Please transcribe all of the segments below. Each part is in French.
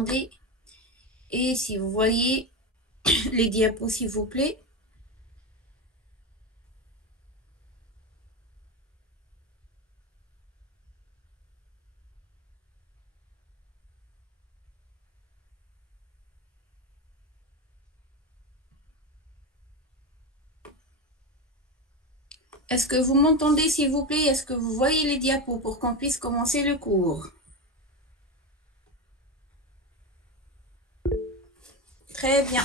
m'entendez et si vous voyez les diapos, s'il vous plaît. Est-ce que vous m'entendez, s'il vous plaît? Est-ce que vous voyez les diapos pour qu'on puisse commencer le cours? Très bien.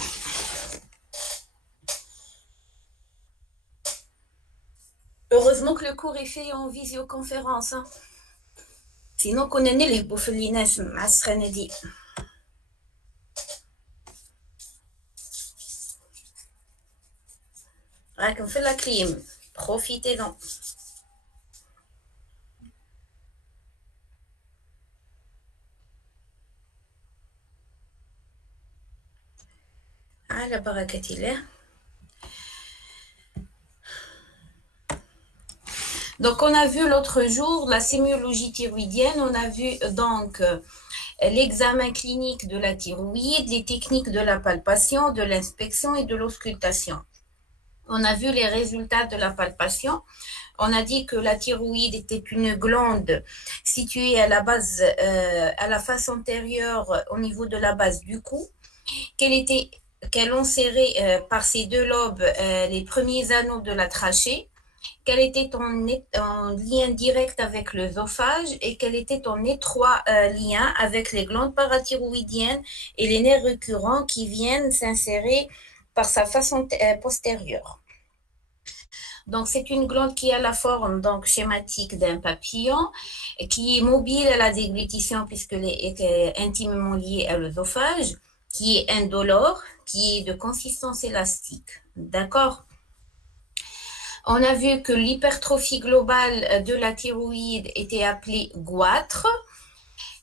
Heureusement que le cours est fait en visioconférence. Hein. Sinon, on est les bouffelinas à Srenedi. On fait la clim. Profitez-en. Ah, la barakatillah. Donc, on a vu l'autre jour la sémiologie thyroïdienne. On a vu donc l'examen clinique de la thyroïde, les techniques de la palpation, de l'inspection et de l'auscultation. On a vu les résultats de la palpation. On a dit que la thyroïde était une glande située à la base, à la face antérieure au niveau de la base du cou, qu'elle enserrait par ses deux lobes les premiers anneaux de la trachée, qu'elle était en lien direct avec l'œsophage et qu'elle était en étroit lien avec les glandes parathyroïdiennes et les nerfs récurrents qui viennent s'insérer par sa face postérieure. Donc, c'est une glande qui a la forme donc schématique d'un papillon, qui est mobile à la déglutition puisqu'elle est intimement liée à l'œsophage, qui est indolore, qui est de consistance élastique. D'accord? On a vu que l'hypertrophie globale de la thyroïde était appelée goitre,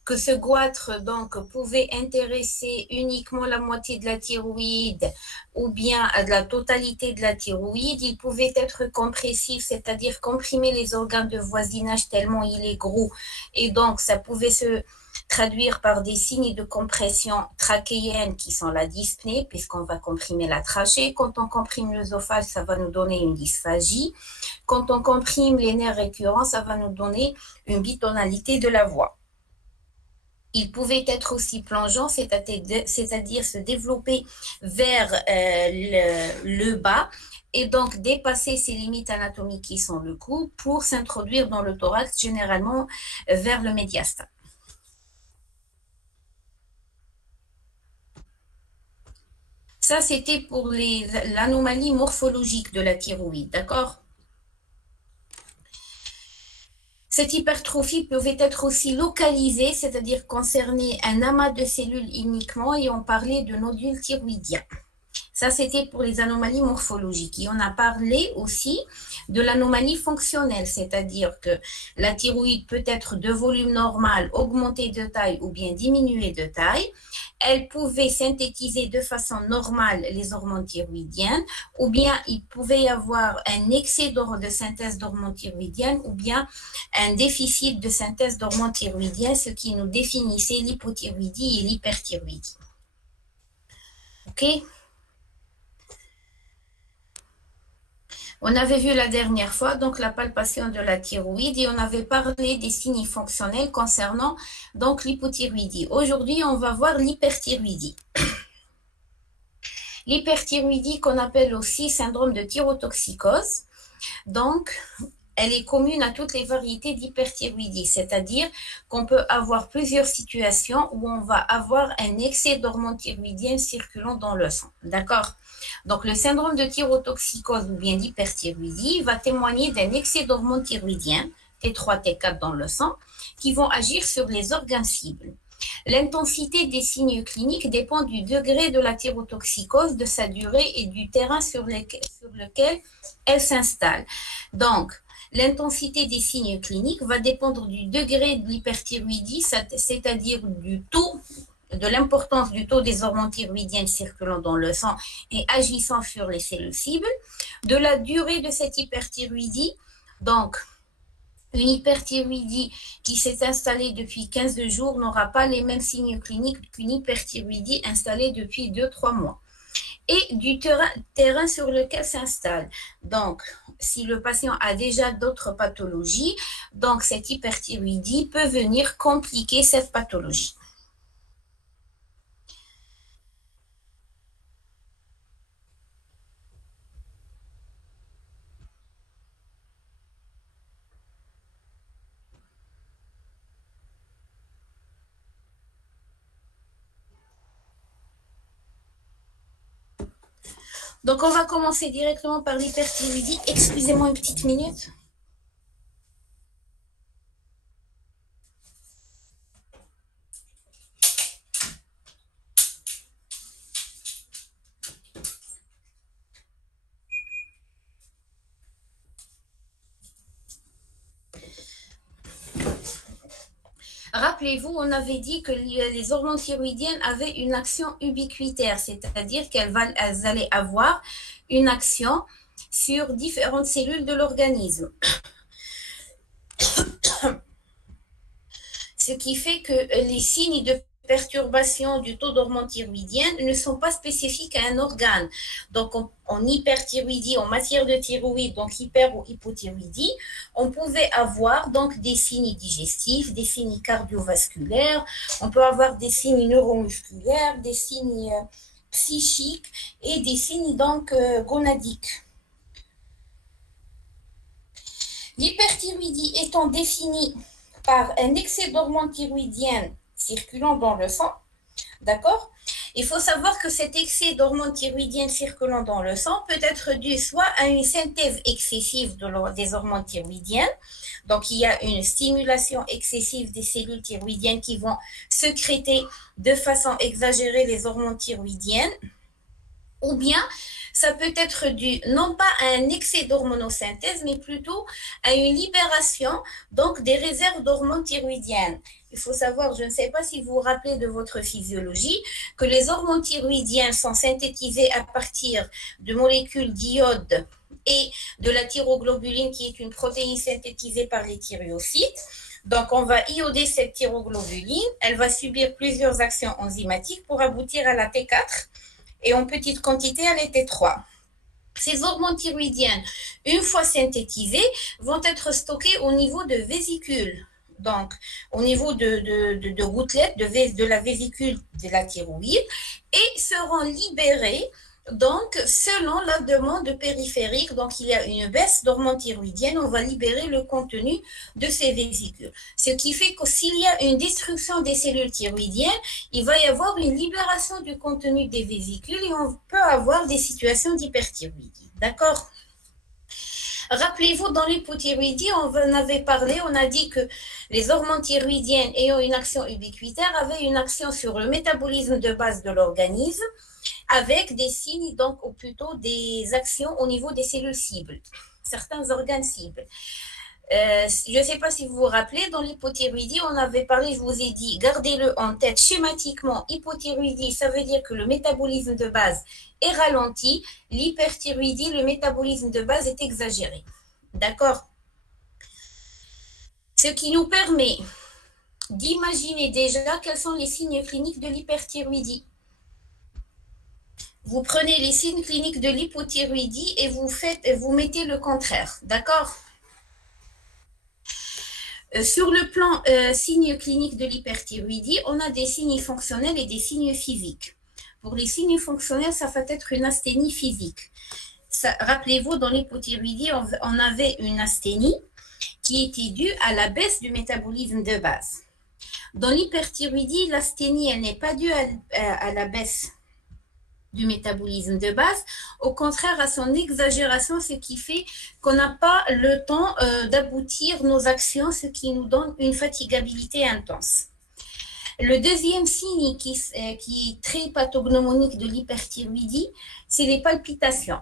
que ce goitre donc pouvait intéresser uniquement la moitié de la thyroïde ou bien à la totalité de la thyroïde. Il pouvait être compressif, c'est-à-dire comprimer les organes de voisinage tellement il est gros, et donc ça pouvait se traduire par des signes de compression trachéenne qui sont la dyspnée, puisqu'on va comprimer la trachée. Quand on comprime l'œsophage, ça va nous donner une dysphagie. Quand on comprime les nerfs récurrents, ça va nous donner une bitonalité de la voix. Il pouvait être aussi plongeant, c'est-à-dire se développer vers le bas et donc dépasser ses limites anatomiques qui sont le cou pour s'introduire dans le thorax, généralement vers le médiastin. Ça, c'était pour l'anomalie morphologique de la thyroïde, d'accord? Cette hypertrophie pouvait être aussi localisée, c'est-à-dire concerner un amas de cellules uniquement, et on parlait de nodules thyroïdiens. Ça, c'était pour les anomalies morphologiques. Et on a parlé aussi de l'anomalie fonctionnelle, c'est-à-dire que la thyroïde peut être de volume normal, augmentée de taille ou bien diminuée de taille. Elle pouvait synthétiser de façon normale les hormones thyroïdiennes, ou bien il pouvait y avoir un excès de synthèse d'hormones thyroïdiennes, ou bien un déficit de synthèse d'hormones thyroïdiennes, ce qui nous définissait l'hypothyroïdie et l'hyperthyroïdie. OK? On avait vu la dernière fois donc la palpation de la thyroïde et on avait parlé des signes fonctionnels concernant donc l'hypothyroïdie. Aujourd'hui, on va voir l'hyperthyroïdie. L'hyperthyroïdie qu'on appelle aussi syndrome de thyrotoxicose. Donc, elle est commune à toutes les variétés d'hyperthyroïdie, c'est-à-dire qu'on peut avoir plusieurs situations où on va avoir un excès d'hormones thyroïdiennes circulant dans le sang. D'accord? Donc, le syndrome de thyrotoxicose ou bien d'hyperthyroïdie va témoigner d'un excès d'hormones thyroïdiennes, T3, T4 dans le sang, qui vont agir sur les organes cibles. L'intensité des signes cliniques dépend du degré de la thyrotoxicose, de sa durée et du terrain sur lequel elle s'installe. Donc, l'intensité des signes cliniques va dépendre du degré de l'hyperthyroïdie, c'est-à-dire du taux, de l'importance du taux des hormones thyroïdiennes circulant dans le sang et agissant sur les cellules cibles, de la durée de cette hyperthyroïdie, donc Une hyperthyroïdie qui s'est installée depuis 15 jours n'aura pas les mêmes signes cliniques qu'une hyperthyroïdie installée depuis 2-3 mois. Et du terrain sur lequel s'installe. Donc, si le patient a déjà d'autres pathologies, donc cette hyperthyroïdie peut venir compliquer cette pathologie. Donc, on va commencer directement par l'hyperthyroïdie. Excusez-moi une petite minute. Rappelez-vous, on avait dit que les hormones thyroïdiennes avaient une action ubiquitaire, c'est-à-dire qu'elles allaient avoir une action sur différentes cellules de l'organisme. Ce qui fait que les signes de perturbation du taux d'hormones thyroïdiennes ne sont pas spécifiques à un organe. Donc, en hyperthyroïdie, en matière de thyroïde, donc hyper ou hypothyroïdie, on pouvait avoir donc des signes digestifs, des signes cardiovasculaires, on peut avoir des signes neuromusculaires, des signes psychiques et des signes donc gonadiques. L'hyperthyroïdie étant définie par un excès d'hormones thyroïdiennes circulant dans le sang, d'accord? Il faut savoir que cet excès d'hormones thyroïdiennes circulant dans le sang peut être dû soit à une synthèse excessive des hormones thyroïdiennes, donc il y a une stimulation excessive des cellules thyroïdiennes qui vont sécréter de façon exagérée les hormones thyroïdiennes, ou bien ça peut être dû non pas à un excès d'hormonosynthèse, mais plutôt à une libération donc des réserves d'hormones thyroïdiennes. Il faut savoir, je ne sais pas si vous vous rappelez de votre physiologie, que les hormones thyroïdiennes sont synthétisées à partir de molécules d'iode et de la thyroglobuline, qui est une protéine synthétisée par les thyréocytes. Donc, on va ioder cette thyroglobuline, elle va subir plusieurs actions enzymatiques pour aboutir à la T4, et en petite quantité à la T3. Ces hormones thyroïdiennes, une fois synthétisées, vont être stockées au niveau de vésicules. Donc, au niveau de gouttelettes de la vésicule de la thyroïde, et seront libérées donc selon la demande périphérique. Donc, il y a une baisse d'hormones thyroïdiennes, on va libérer le contenu de ces vésicules. Ce qui fait que s'il y a une destruction des cellules thyroïdiennes, il va y avoir une libération du contenu des vésicules et on peut avoir des situations d'hyperthyroïdie. D'accord ? Rappelez-vous, dans l'hypothyroïdie, on en avait parlé, on a dit que les hormones thyroïdiennes ayant une action ubiquitaire avaient une action sur le métabolisme de base de l'organisme, avec des signes, donc, ou plutôt des actions au niveau des cellules cibles, certains organes cibles. Je ne sais pas si vous vous rappelez, dans l'hypothyroïdie, on avait parlé, je vous ai dit, gardez-le en tête schématiquement, hypothyroïdie, ça veut dire que le métabolisme de base est ralenti, l'hyperthyroïdie, le métabolisme de base est exagéré. D'accord? Ce qui nous permet d'imaginer déjà quels sont les signes cliniques de l'hyperthyroïdie. Vous prenez les signes cliniques de l'hypothyroïdie et vous mettez le contraire, d'accord? Sur le plan signes cliniques de l'hyperthyroïdie, on a des signes fonctionnels et des signes physiques. Pour les signes fonctionnels, ça va être une asthénie physique. Rappelez-vous, dans l'hypothyroïdie, on avait une asthénie qui était due à la baisse du métabolisme de base. Dans l'hyperthyroïdie, l'asthénie, elle n'est pas due à la baisse du métabolisme de base, au contraire à son exagération, ce qui fait qu'on n'a pas le temps d'aboutir nos actions, ce qui nous donne une fatigabilité intense. Le deuxième signe qui est très pathognomonique de l'hyperthyroïdie, c'est les palpitations.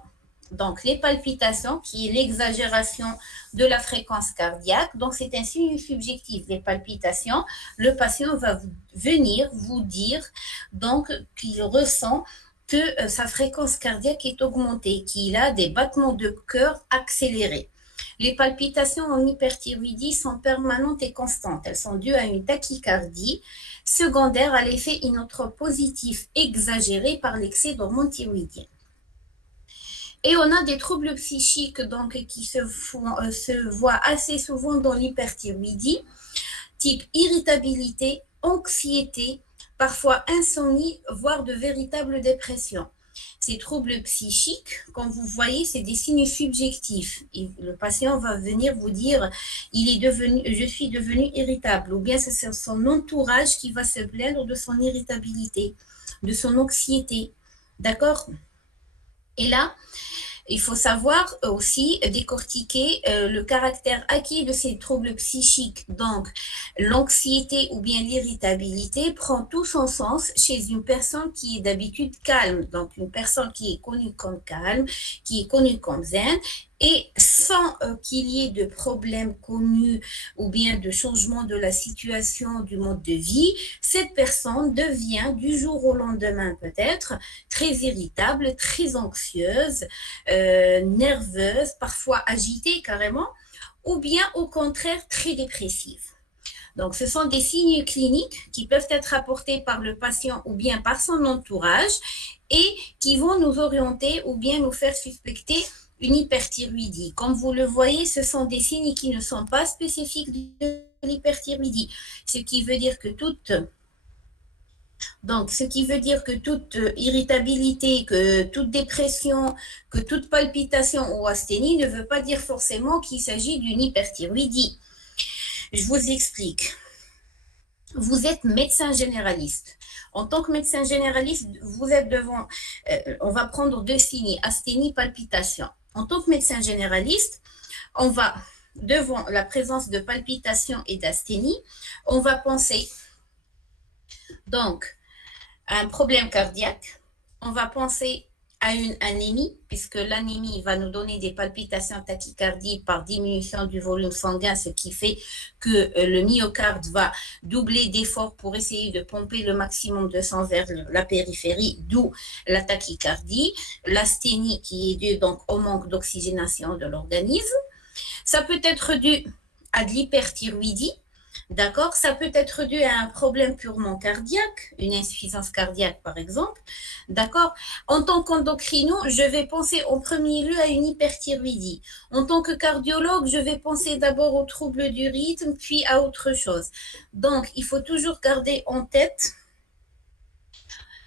Donc, les palpitations, qui est l'exagération de la fréquence cardiaque. Donc, c'est un signe subjectif, les palpitations. Le patient va venir vous dire donc qu'il ressent que sa fréquence cardiaque est augmentée, qu'il a des battements de cœur accélérés. Les palpitations en hyperthyroïdie sont permanentes et constantes. Elles sont dues à une tachycardie secondaire à l'effet inotrope positif exagéré par l'excès d'hormones thyroïdiennes. Et on a des troubles psychiques donc, qui se voient assez souvent dans l'hyperthyroïdie, type irritabilité, anxiété, parfois insomnie, voire de véritables dépressions. Ces troubles psychiques, comme vous voyez, c'est des signes subjectifs. Et le patient va venir vous dire, je suis devenu irritable, ou bien c'est son entourage qui va se plaindre de son irritabilité, de son anxiété. D'accord? Et là, il faut savoir aussi décortiquer le caractère acquis de ces troubles psychiques. Donc, l'anxiété ou bien l'irritabilité prend tout son sens chez une personne qui est d'habitude calme. Donc, une personne qui est connue comme calme, qui est connue comme zen, et sans qu'il y ait de problèmes connus ou bien de changement de la situation du mode de vie, cette personne devient du jour au lendemain peut-être très irritable, très anxieuse, nerveuse, parfois agitée carrément, ou bien au contraire très dépressive. Donc, ce sont des signes cliniques qui peuvent être apportés par le patient ou bien par son entourage et qui vont nous orienter ou bien nous faire suspecter une hyperthyroïdie. Comme vous le voyez, ce sont des signes qui ne sont pas spécifiques de l'hyperthyroïdie, ce qui veut dire que toute irritabilité, que toute dépression, que toute palpitation ou asthénie ne veut pas dire forcément qu'il s'agit d'une hyperthyroïdie. Je vous explique. Vous êtes médecin généraliste. En tant que médecin généraliste, vous êtes devant, on va prendre deux signes, asthénie, palpitation. En tant que médecin généraliste, on va, devant la présence de palpitations et d'asthénie, on va penser donc à un problème cardiaque, on va penser à une anémie, puisque l'anémie va nous donner des palpitations tachycardiques par diminution du volume sanguin, ce qui fait que le myocarde va doubler d'efforts pour essayer de pomper le maximum de sang vers la périphérie, d'où la tachycardie, l'asthénie qui est due donc au manque d'oxygénation de l'organisme. Ça peut être dû à de l'hyperthyroïdie. D'accord? Ça peut être dû à un problème purement cardiaque, une insuffisance cardiaque par exemple. D'accord? En tant qu'endocrino, je vais penser en premier lieu à une hyperthyroïdie. En tant que cardiologue, je vais penser d'abord aux troubles du rythme, puis à autre chose. Donc, il faut toujours garder en tête,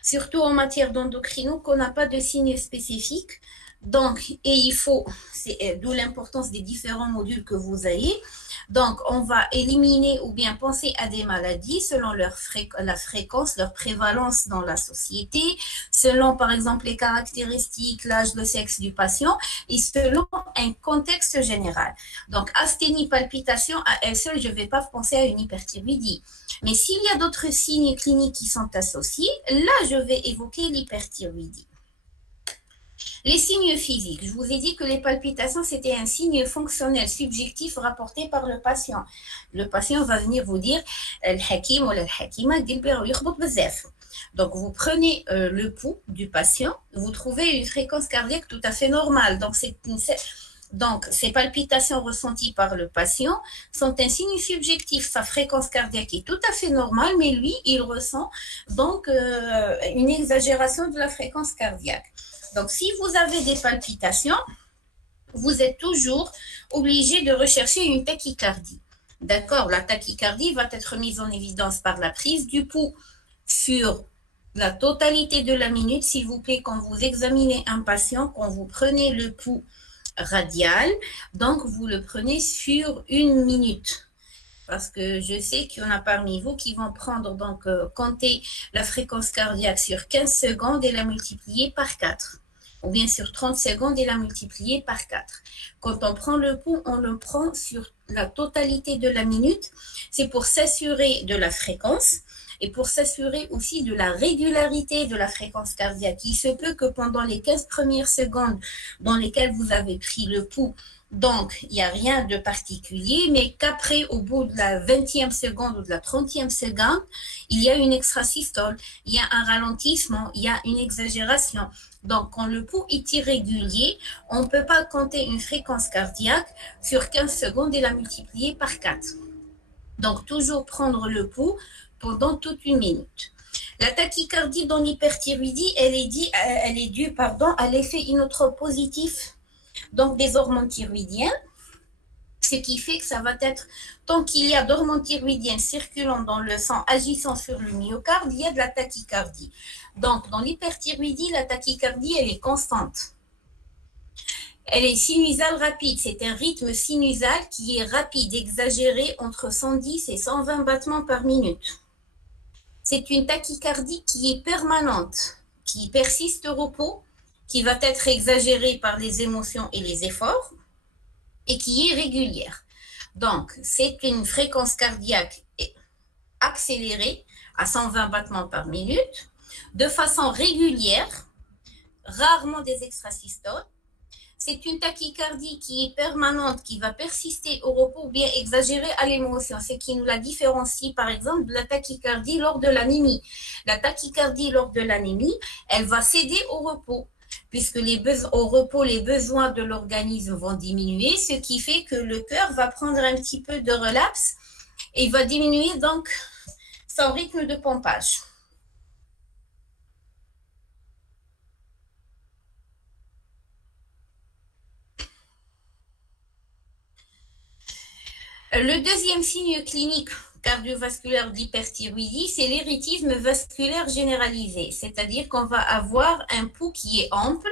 surtout en matière d'endocrino, qu'on n'a pas de signes spécifiques. Donc, et il faut, c'est d'où l'importance des différents modules que vous ayez. Donc, on va éliminer ou bien penser à des maladies selon la fréquence, leur prévalence dans la société, selon par exemple les caractéristiques, l'âge, le sexe du patient et selon un contexte général. Donc, asthénie, palpitation, à elle seule, je ne vais pas penser à une hyperthyroïdie. Mais s'il y a d'autres signes cliniques qui sont associés, là, je vais évoquer l'hyperthyroïdie. Les signes physiques. Je vous ai dit que les palpitations, c'était un signe fonctionnel, subjectif, rapporté par le patient. Le patient va venir vous dire الحكيم ولا الحكيمة قلبي يخبط بزاف. Donc, vous prenez le pouls du patient, vous trouvez une fréquence cardiaque tout à fait normale. Donc, ces palpitations ressenties par le patient sont un signe subjectif. Sa fréquence cardiaque est tout à fait normale, mais lui, il ressent donc une exagération de la fréquence cardiaque. Donc, si vous avez des palpitations, vous êtes toujours obligé de rechercher une tachycardie. D'accord? La tachycardie va être mise en évidence par la prise du pouls sur la totalité de la minute. S'il vous plaît, quand vous examinez un patient, quand vous prenez le pouls radial, donc vous le prenez sur une minute. Parce que je sais qu'il y en a parmi vous qui vont prendre, donc compter la fréquence cardiaque sur 15 secondes et la multiplier par 4. Ou bien sur 30 secondes et la multiplier par 4. Quand on prend le pouls, on le prend sur la totalité de la minute. C'est pour s'assurer de la fréquence. et pour s'assurer aussi de la régularité de la fréquence cardiaque. Il se peut que pendant les 15 premières secondes dans lesquelles vous avez pris le pouls, donc il n'y a rien de particulier, mais qu'après, au bout de la 20e seconde ou de la 30e seconde, il y a une extrasystole, il y a un ralentissement, il y a une exagération. Donc, quand le pouls est irrégulier, on ne peut pas compter une fréquence cardiaque sur 15 secondes et la multiplier par 4. Donc, toujours prendre le pouls pendant toute une minute. La tachycardie dans l'hyperthyroïdie, elle est due à l'effet inotrope positif donc des hormones thyroïdiennes, ce qui fait que ça va être, tant qu'il y a d'hormones thyroïdiennes circulant dans le sang, agissant sur le myocarde, il y a de la tachycardie. Donc, dans l'hyperthyroïdie, la tachycardie, elle est constante. Elle est sinusale rapide, c'est un rythme sinusal qui est rapide, exagéré entre 110 et 120 battements par minute. C'est une tachycardie qui est permanente, qui persiste au repos, qui va être exagérée par les émotions et les efforts, et qui est régulière. Donc, c'est une fréquence cardiaque accélérée à 120 battements par minute, de façon régulière, rarement des extrasystoles. C'est une tachycardie qui est permanente, qui va persister au repos ou bien exagérée à l'émotion, ce qui nous la différencie par exemple de la tachycardie lors de l'anémie. La tachycardie lors de l'anémie, elle va céder au repos, puisque au repos, les besoins de l'organisme vont diminuer, ce qui fait que le cœur va prendre un petit peu de relapse et va diminuer donc son rythme de pompage. Le deuxième signe clinique cardiovasculaire de l'hyperthyroïdie, c'est l'érythmisme vasculaire généralisé, c'est-à-dire qu'on va avoir un pouls qui est ample,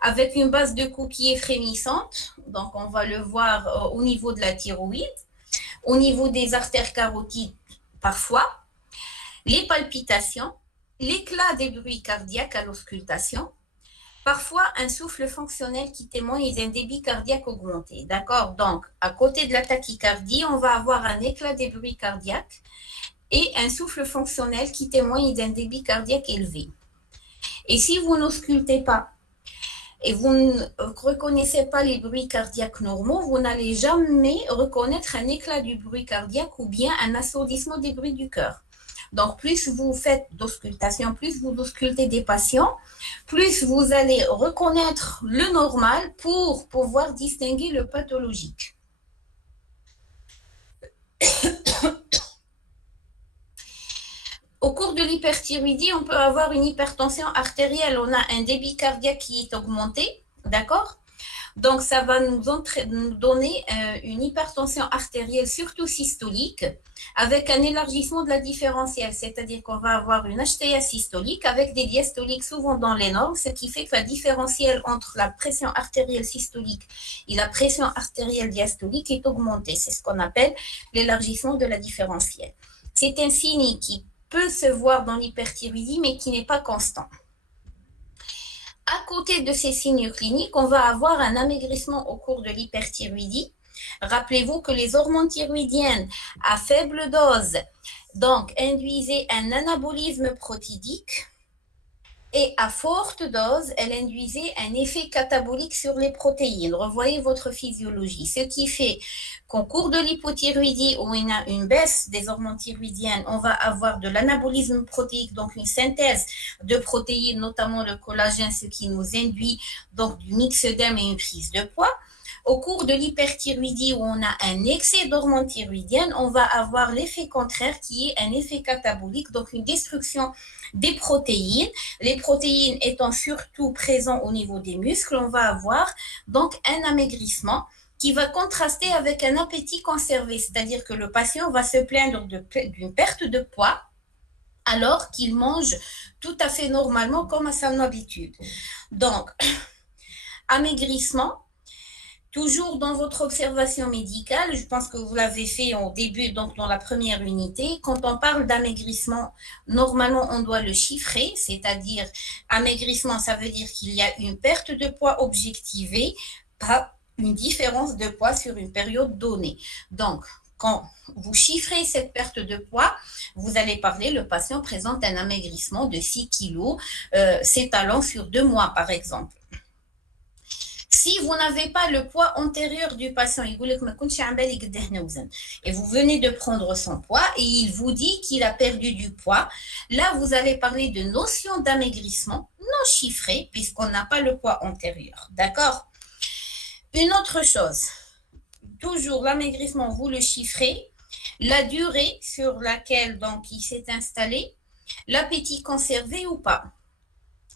avec une base de cou qui est frémissante, donc on va le voir au niveau de la thyroïde, au niveau des artères carotides parfois, les palpitations, l'éclat des bruits cardiaques à l'auscultation, parfois un souffle fonctionnel qui témoigne d'un débit cardiaque augmenté. D'accord? Donc, à côté de la tachycardie, on va avoir un éclat des bruits cardiaques et un souffle fonctionnel qui témoigne d'un débit cardiaque élevé. Et si vous n'auscultez pas et vous ne reconnaissez pas les bruits cardiaques normaux, vous n'allez jamais reconnaître un éclat du bruit cardiaque ou bien un assourdissement des bruits du cœur. Donc, plus vous faites d'auscultation, plus vous auscultez des patients, plus vous allez reconnaître le normal pour pouvoir distinguer le pathologique. Au cours de l'hyperthyroïdie, on peut avoir une hypertension artérielle. On a un débit cardiaque qui est augmenté, d'accord? Donc, ça va nous donner une hypertension artérielle, surtout systolique, avec un élargissement de la différentielle, c'est-à-dire qu'on va avoir une HTA systolique avec des diastoliques souvent dans les normes, ce qui fait que la différentielle entre la pression artérielle systolique et la pression artérielle diastolique est augmentée. C'est ce qu'on appelle l'élargissement de la différentielle. C'est un signe qui peut se voir dans l'hyperthyroïdie, mais qui n'est pas constant. À côté de ces signes cliniques, on va avoir un amaigrissement au cours de l'hyperthyroïdie. Rappelez-vous que les hormones thyroïdiennes à faible dose donc induisaient un anabolisme protidique et à forte dose, elle induisait un effet catabolique sur les protéines. Revoyez votre physiologie. Ce qui fait qu'au cours de l'hypothyroïdie, où on a une baisse des hormones thyroïdiennes, on va avoir de l'anabolisme protéique, donc une synthèse de protéines, notamment le collagène, ce qui nous induit donc du myxœdème et une prise de poids. Au cours de l'hyperthyroïdie, où on a un excès d'hormones thyroïdiennes, on va avoir l'effet contraire qui est un effet catabolique, donc une destruction des protéines. Les protéines étant surtout présentes au niveau des muscles, on va avoir donc un amaigrissement qui va contraster avec un appétit conservé, c'est-à-dire que le patient va se plaindre d'une perte de poids alors qu'il mange tout à fait normalement comme à son habitude. Donc, amaigrissement, toujours dans votre observation médicale, je pense que vous l'avez fait au début, donc dans la première unité, quand on parle d'amaigrissement, normalement on doit le chiffrer, c'est-à-dire amaigrissement, ça veut dire qu'il y a une perte de poids objectivée, pas une différence de poids sur une période donnée. Donc, quand vous chiffrez cette perte de poids, vous allez parler, le patient présente un amaigrissement de 6 kilos s'étalant sur 2 mois, par exemple. Si vous n'avez pas le poids antérieur du patient, et vous venez de prendre son poids et il vous dit qu'il a perdu du poids, là, vous allez parler de notion d'amaigrissement non chiffré puisqu'on n'a pas le poids antérieur. D'accord? Une autre chose, toujours l'amaigrissement, vous le chiffrez, la durée sur laquelle donc il s'est installé, l'appétit conservé ou pas.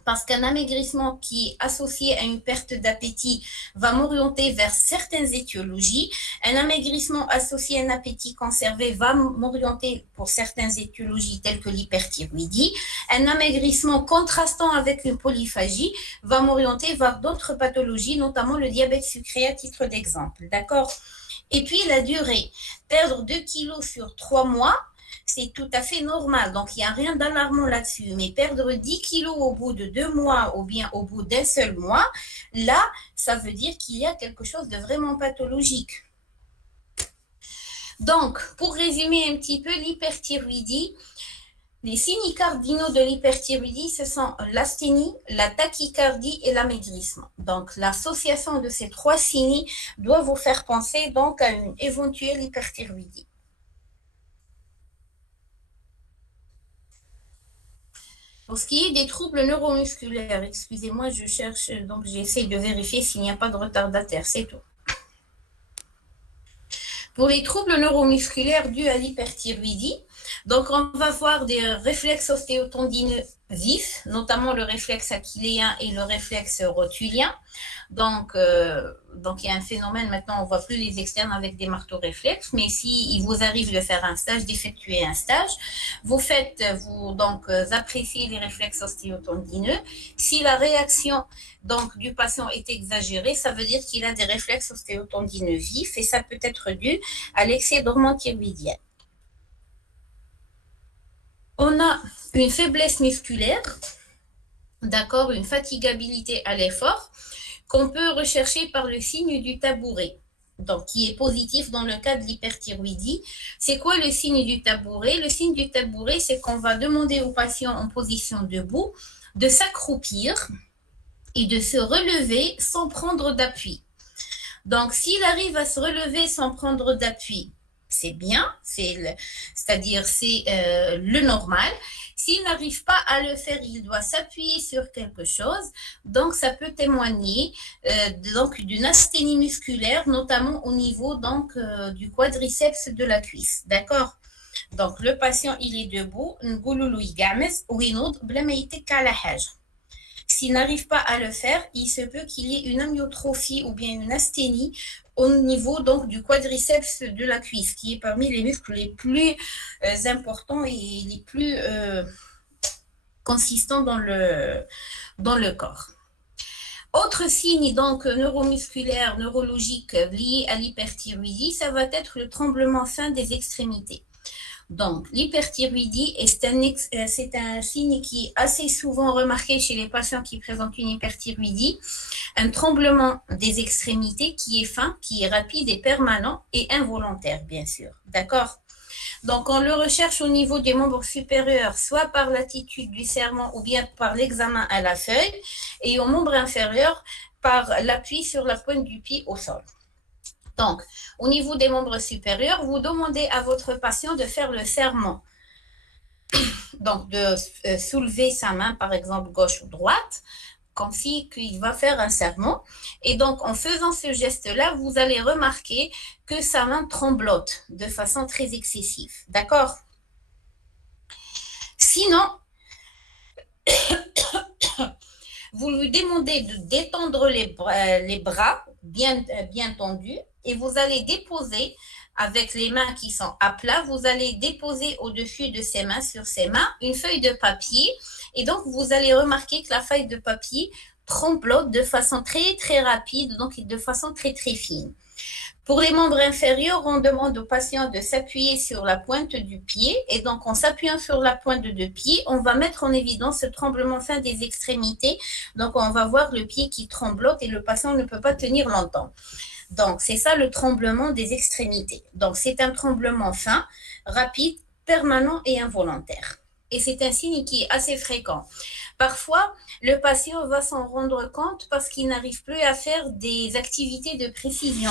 Parce qu'un amaigrissement qui est associé à une perte d'appétit va m'orienter vers certaines étiologies. Un amaigrissement associé à un appétit conservé va m'orienter pour certaines étiologies telles que l'hyperthyroïdie. Un amaigrissement contrastant avec une polyphagie va m'orienter vers d'autres pathologies, notamment le diabète sucré à titre d'exemple. D'accord? Et puis la durée. Perdre 2 kilos sur 3 mois, c'est tout à fait normal. Donc, il n'y a rien d'alarmant là-dessus. Mais perdre 10 kilos au bout de 2 mois ou bien au bout d'un seul mois, là, ça veut dire qu'il y a quelque chose de vraiment pathologique. Donc, pour résumer un petit peu l'hyperthyroïdie, les signes cardinaux de l'hyperthyroïdie, ce sont l'asthénie, la tachycardie et l'amaigrissement. Donc, l'association de ces 3 signes doit vous faire penser donc à une éventuelle hyperthyroïdie. Pour ce qui est des troubles neuromusculaires, excusez-moi, je cherche, donc j'essaie de vérifier s'il n'y a pas de retardataire, c'est tout. Pour les troubles neuromusculaires dus à l'hyperthyroïdie, donc on va voir des réflexes ostéotendineux vifs, notamment le réflexe achilléen et le réflexe rotulien. Donc il y a un phénomène, maintenant on ne voit plus les externes avec des marteaux réflexes, mais s'il vous arrive de faire un stage, d'effectuer un stage, vous appréciez les réflexes ostéotendineux. Si la réaction donc, du patient est exagérée, ça veut dire qu'il a des réflexes ostéotendineux vifs et ça peut être dû à l'excès d'hormones thyroïdiennes. On a une faiblesse musculaire, d'accord, une fatigabilité à l'effort, qu'on peut rechercher par le signe du tabouret, donc qui est positif dans le cas de l'hyperthyroïdie. C'est quoi le signe du tabouret? Le signe du tabouret, c'est qu'on va demander au patient en position debout de s'accroupir et de se relever sans prendre d'appui. Donc, s'il arrive à se relever sans prendre d'appui, c'est bien, c'est-à-dire c'est le normal. S'il n'arrive pas à le faire, il doit s'appuyer sur quelque chose. Donc, ça peut témoigner d'une asthénie musculaire, notamment au niveau du quadriceps de la cuisse. D'accord? Donc, le patient, il est debout. S'il n'arrive pas à le faire, il se peut qu'il y ait une amyotrophie ou bien une asthénie au niveau donc du quadriceps de la cuisse, qui est parmi les muscles les plus importants et les plus consistants dans le corps. Autre signe donc neuromusculaire, neurologique lié à l'hyperthyroïdie, ça va être le tremblement fin des extrémités. Donc, l'hyperthyroïdie, c'est un signe qui est assez souvent remarqué chez les patients qui présentent une hyperthyroïdie. Un tremblement des extrémités qui est fin, qui est rapide et permanent et involontaire, bien sûr. D'accord? Donc, on le recherche au niveau des membres supérieurs, soit par l'attitude du serrement ou bien par l'examen à la feuille, et aux membres inférieurs par l'appui sur la pointe du pied au sol. Donc, au niveau des membres supérieurs, vous demandez à votre patient de faire le serrement. Donc, de soulever sa main, par exemple, gauche ou droite, comme si il va faire un serrement. Et donc, en faisant ce geste-là, vous allez remarquer que sa main tremblote de façon très excessive. D'accord? Sinon, vous lui demandez de détendre les bras bien tendus et vous allez déposer avec les mains qui sont à plat, vous allez déposer au-dessus de ses mains, sur ses mains, une feuille de papier et donc vous allez remarquer que la feuille de papier tremblote de façon très très rapide, donc de façon très très fine. Pour les membres inférieurs, on demande au patient de s'appuyer sur la pointe du pied et donc en s'appuyant sur la pointe de pied, on va mettre en évidence ce tremblement fin des extrémités. Donc on va voir le pied qui tremblote et le patient ne peut pas tenir longtemps. Donc, c'est ça le tremblement des extrémités. Donc, c'est un tremblement fin, rapide, permanent et involontaire. Et c'est un signe qui est assez fréquent. Parfois, le patient va s'en rendre compte parce qu'il n'arrive plus à faire des activités de précision,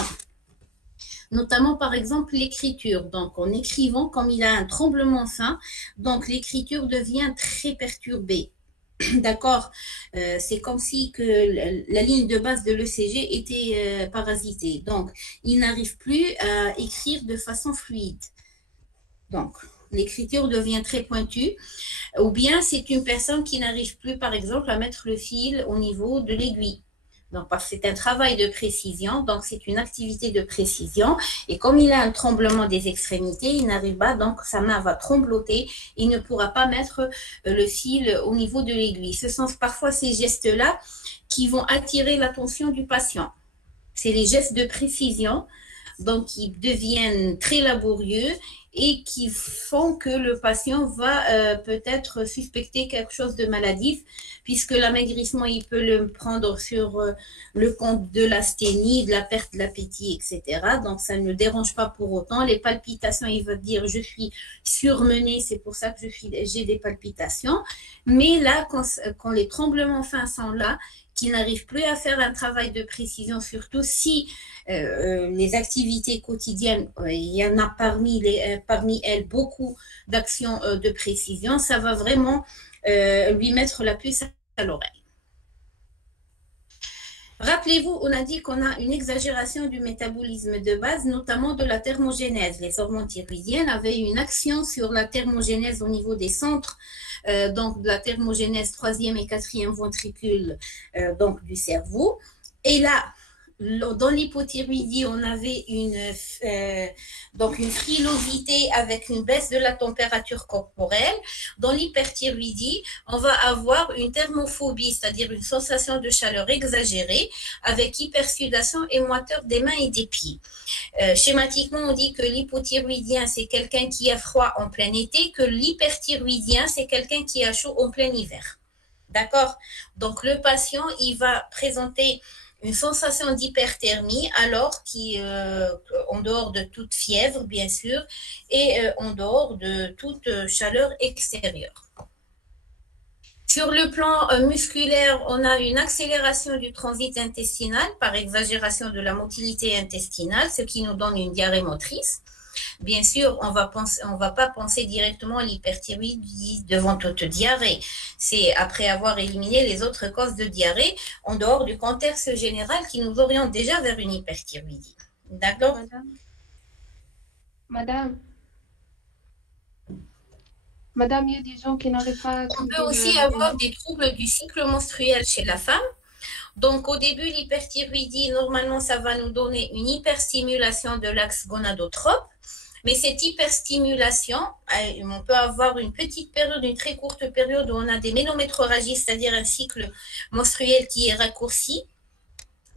notamment par exemple l'écriture. Donc en écrivant, comme il a un tremblement fin, donc l'écriture devient très perturbée. D'accord. C'est comme si que la ligne de base de l'ECG était parasitée. Donc, il n'arrive plus à écrire de façon fluide. Donc, l'écriture devient très pointue. Ou bien, c'est une personne qui n'arrive plus, par exemple, à mettre le fil au niveau de l'aiguille. Donc, parce que c'est un travail de précision, donc c'est une activité de précision. Et comme il a un tremblement des extrémités, il n'arrive pas, donc sa main va trembloter, il ne pourra pas mettre le fil au niveau de l'aiguille. Ce sont parfois ces gestes-là qui vont attirer l'attention du patient. C'est les gestes de précision, donc qui deviennent très laborieux et qui font que le patient va peut-être suspecter quelque chose de maladif, puisque l'amaigrissement, il peut le prendre sur le compte de l'asthénie, de la perte de l'appétit, etc. Donc, ça ne le dérange pas pour autant. Les palpitations, il va dire, je suis surmenée, c'est pour ça que j'ai des palpitations. Mais là, quand les tremblements fins sont là, qui n'arrivent plus à faire un travail de précision, surtout si les activités quotidiennes, il y en a parmi elles beaucoup d'actions de précision, ça va vraiment lui mettre la puce à l'oreille. Rappelez-vous, on a dit qu'on a une exagération du métabolisme de base, notamment de la thermogénèse. Les hormones thyroïdiennes avaient une action sur la thermogénèse au niveau des centres, donc de la thermogénèse 3e et 4e ventricule donc du cerveau. Et là, dans l'hypothyroïdie, on avait donc une frilosité avec une baisse de la température corporelle. Dans l'hyperthyroïdie, on va avoir une thermophobie, c'est-à-dire une sensation de chaleur exagérée avec hypersudation et moiteur des mains et des pieds. Schématiquement, on dit que l'hypothyroïdien, c'est quelqu'un qui a froid en plein été, que l'hyperthyroïdien, c'est quelqu'un qui a chaud en plein hiver. D'accord? Donc, le patient, il va présenter une sensation d'hyperthermie alors qu'en dehors de toute fièvre, bien sûr, et en dehors de toute chaleur extérieure. Sur le plan musculaire, on a une accélération du transit intestinal par exagération de la motilité intestinale, ce qui nous donne une diarrhée motrice. Bien sûr, on va pas penser directement à l'hyperthyroïdie devant toute diarrhée. C'est après avoir éliminé les autres causes de diarrhée en dehors du contexte général qui nous oriente déjà vers une hyperthyroïdie. D'accord? Madame, il y a des gens qui n'arrivent pas à On peut aussi avoir des troubles du cycle menstruel chez la femme. Donc, au début, l'hyperthyroïdie, normalement, ça va nous donner une hyperstimulation de l'axe gonadotrope. Mais cette hyperstimulation, on peut avoir une petite période, une très courte période où on a des ménométrorragies, c'est-à-dire un cycle menstruel qui est raccourci.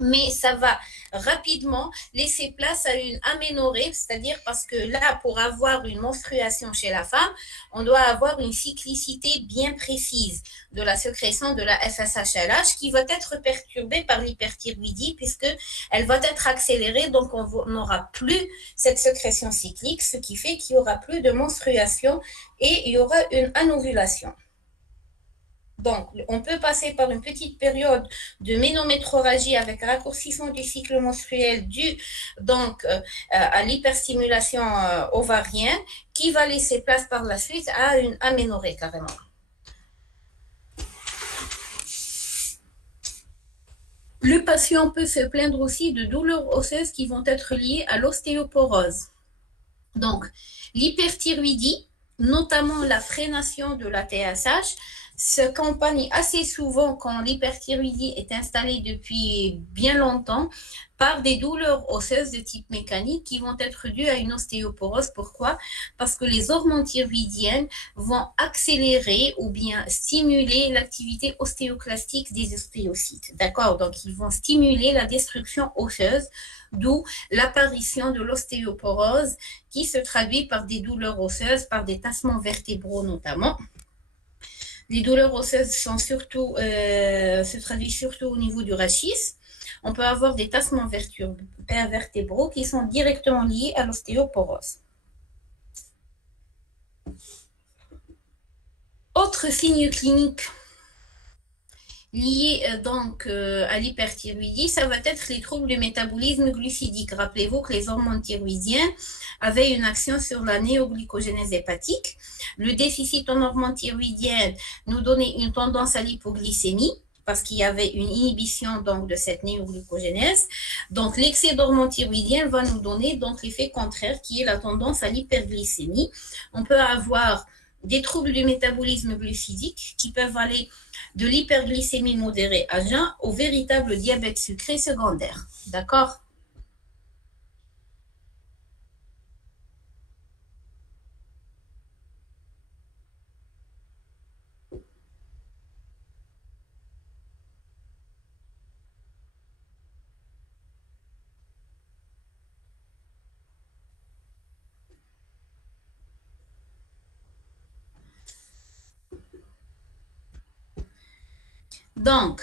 Mais ça va rapidement laisser place à une aménorrhée, c'est-à-dire parce que là, pour avoir une menstruation chez la femme, on doit avoir une cyclicité bien précise de la sécrétion de la FSH-LH qui va être perturbée par l'hyperthyroïdie puisqu'elle va être accélérée, donc on n'aura plus cette sécrétion cyclique, ce qui fait qu'il n'y aura plus de menstruation et il y aura une anovulation. Donc, on peut passer par une petite période de ménométrorragie avec raccourcissement du cycle menstruel dû donc à l'hyperstimulation ovarienne qui va laisser place par la suite à une aménorrhée carrément. Le patient peut se plaindre aussi de douleurs osseuses qui vont être liées à l'ostéoporose. Donc, l'hyperthyroïdie, notamment la freination de la TSH, s'accompagne assez souvent quand l'hyperthyroïdie est installée depuis bien longtemps par des douleurs osseuses de type mécanique qui vont être dues à une ostéoporose. Pourquoi? Parce que les hormones thyroïdiennes vont accélérer ou bien stimuler l'activité ostéoclastique des ostéocytes. D'accord? Donc, ils vont stimuler la destruction osseuse, d'où l'apparition de l'ostéoporose qui se traduit par des douleurs osseuses, par des tassements vertébraux notamment. Les douleurs osseuses se traduisent surtout au niveau du rachis. on peut avoir des tassements vertébraux qui sont directement liés à l'ostéoporose. Autre signe clinique lié à l'hyperthyroïdie, ça va être les troubles du métabolisme glucidique. Rappelez-vous que les hormones thyroïdiennes avaient une action sur la néoglycogénèse hépatique. Le déficit en hormones thyroïdiennes nous donnait une tendance à l'hypoglycémie parce qu'il y avait une inhibition donc de cette néoglycogénèse. Donc l'excès d'hormones thyroïdiennes va nous donner donc l'effet contraire qui est la tendance à l'hyperglycémie. On peut avoir des troubles du métabolisme glucidique qui peuvent aller de l'hyperglycémie modérée à jeun au véritable diabète sucré secondaire. D'accord? Donc,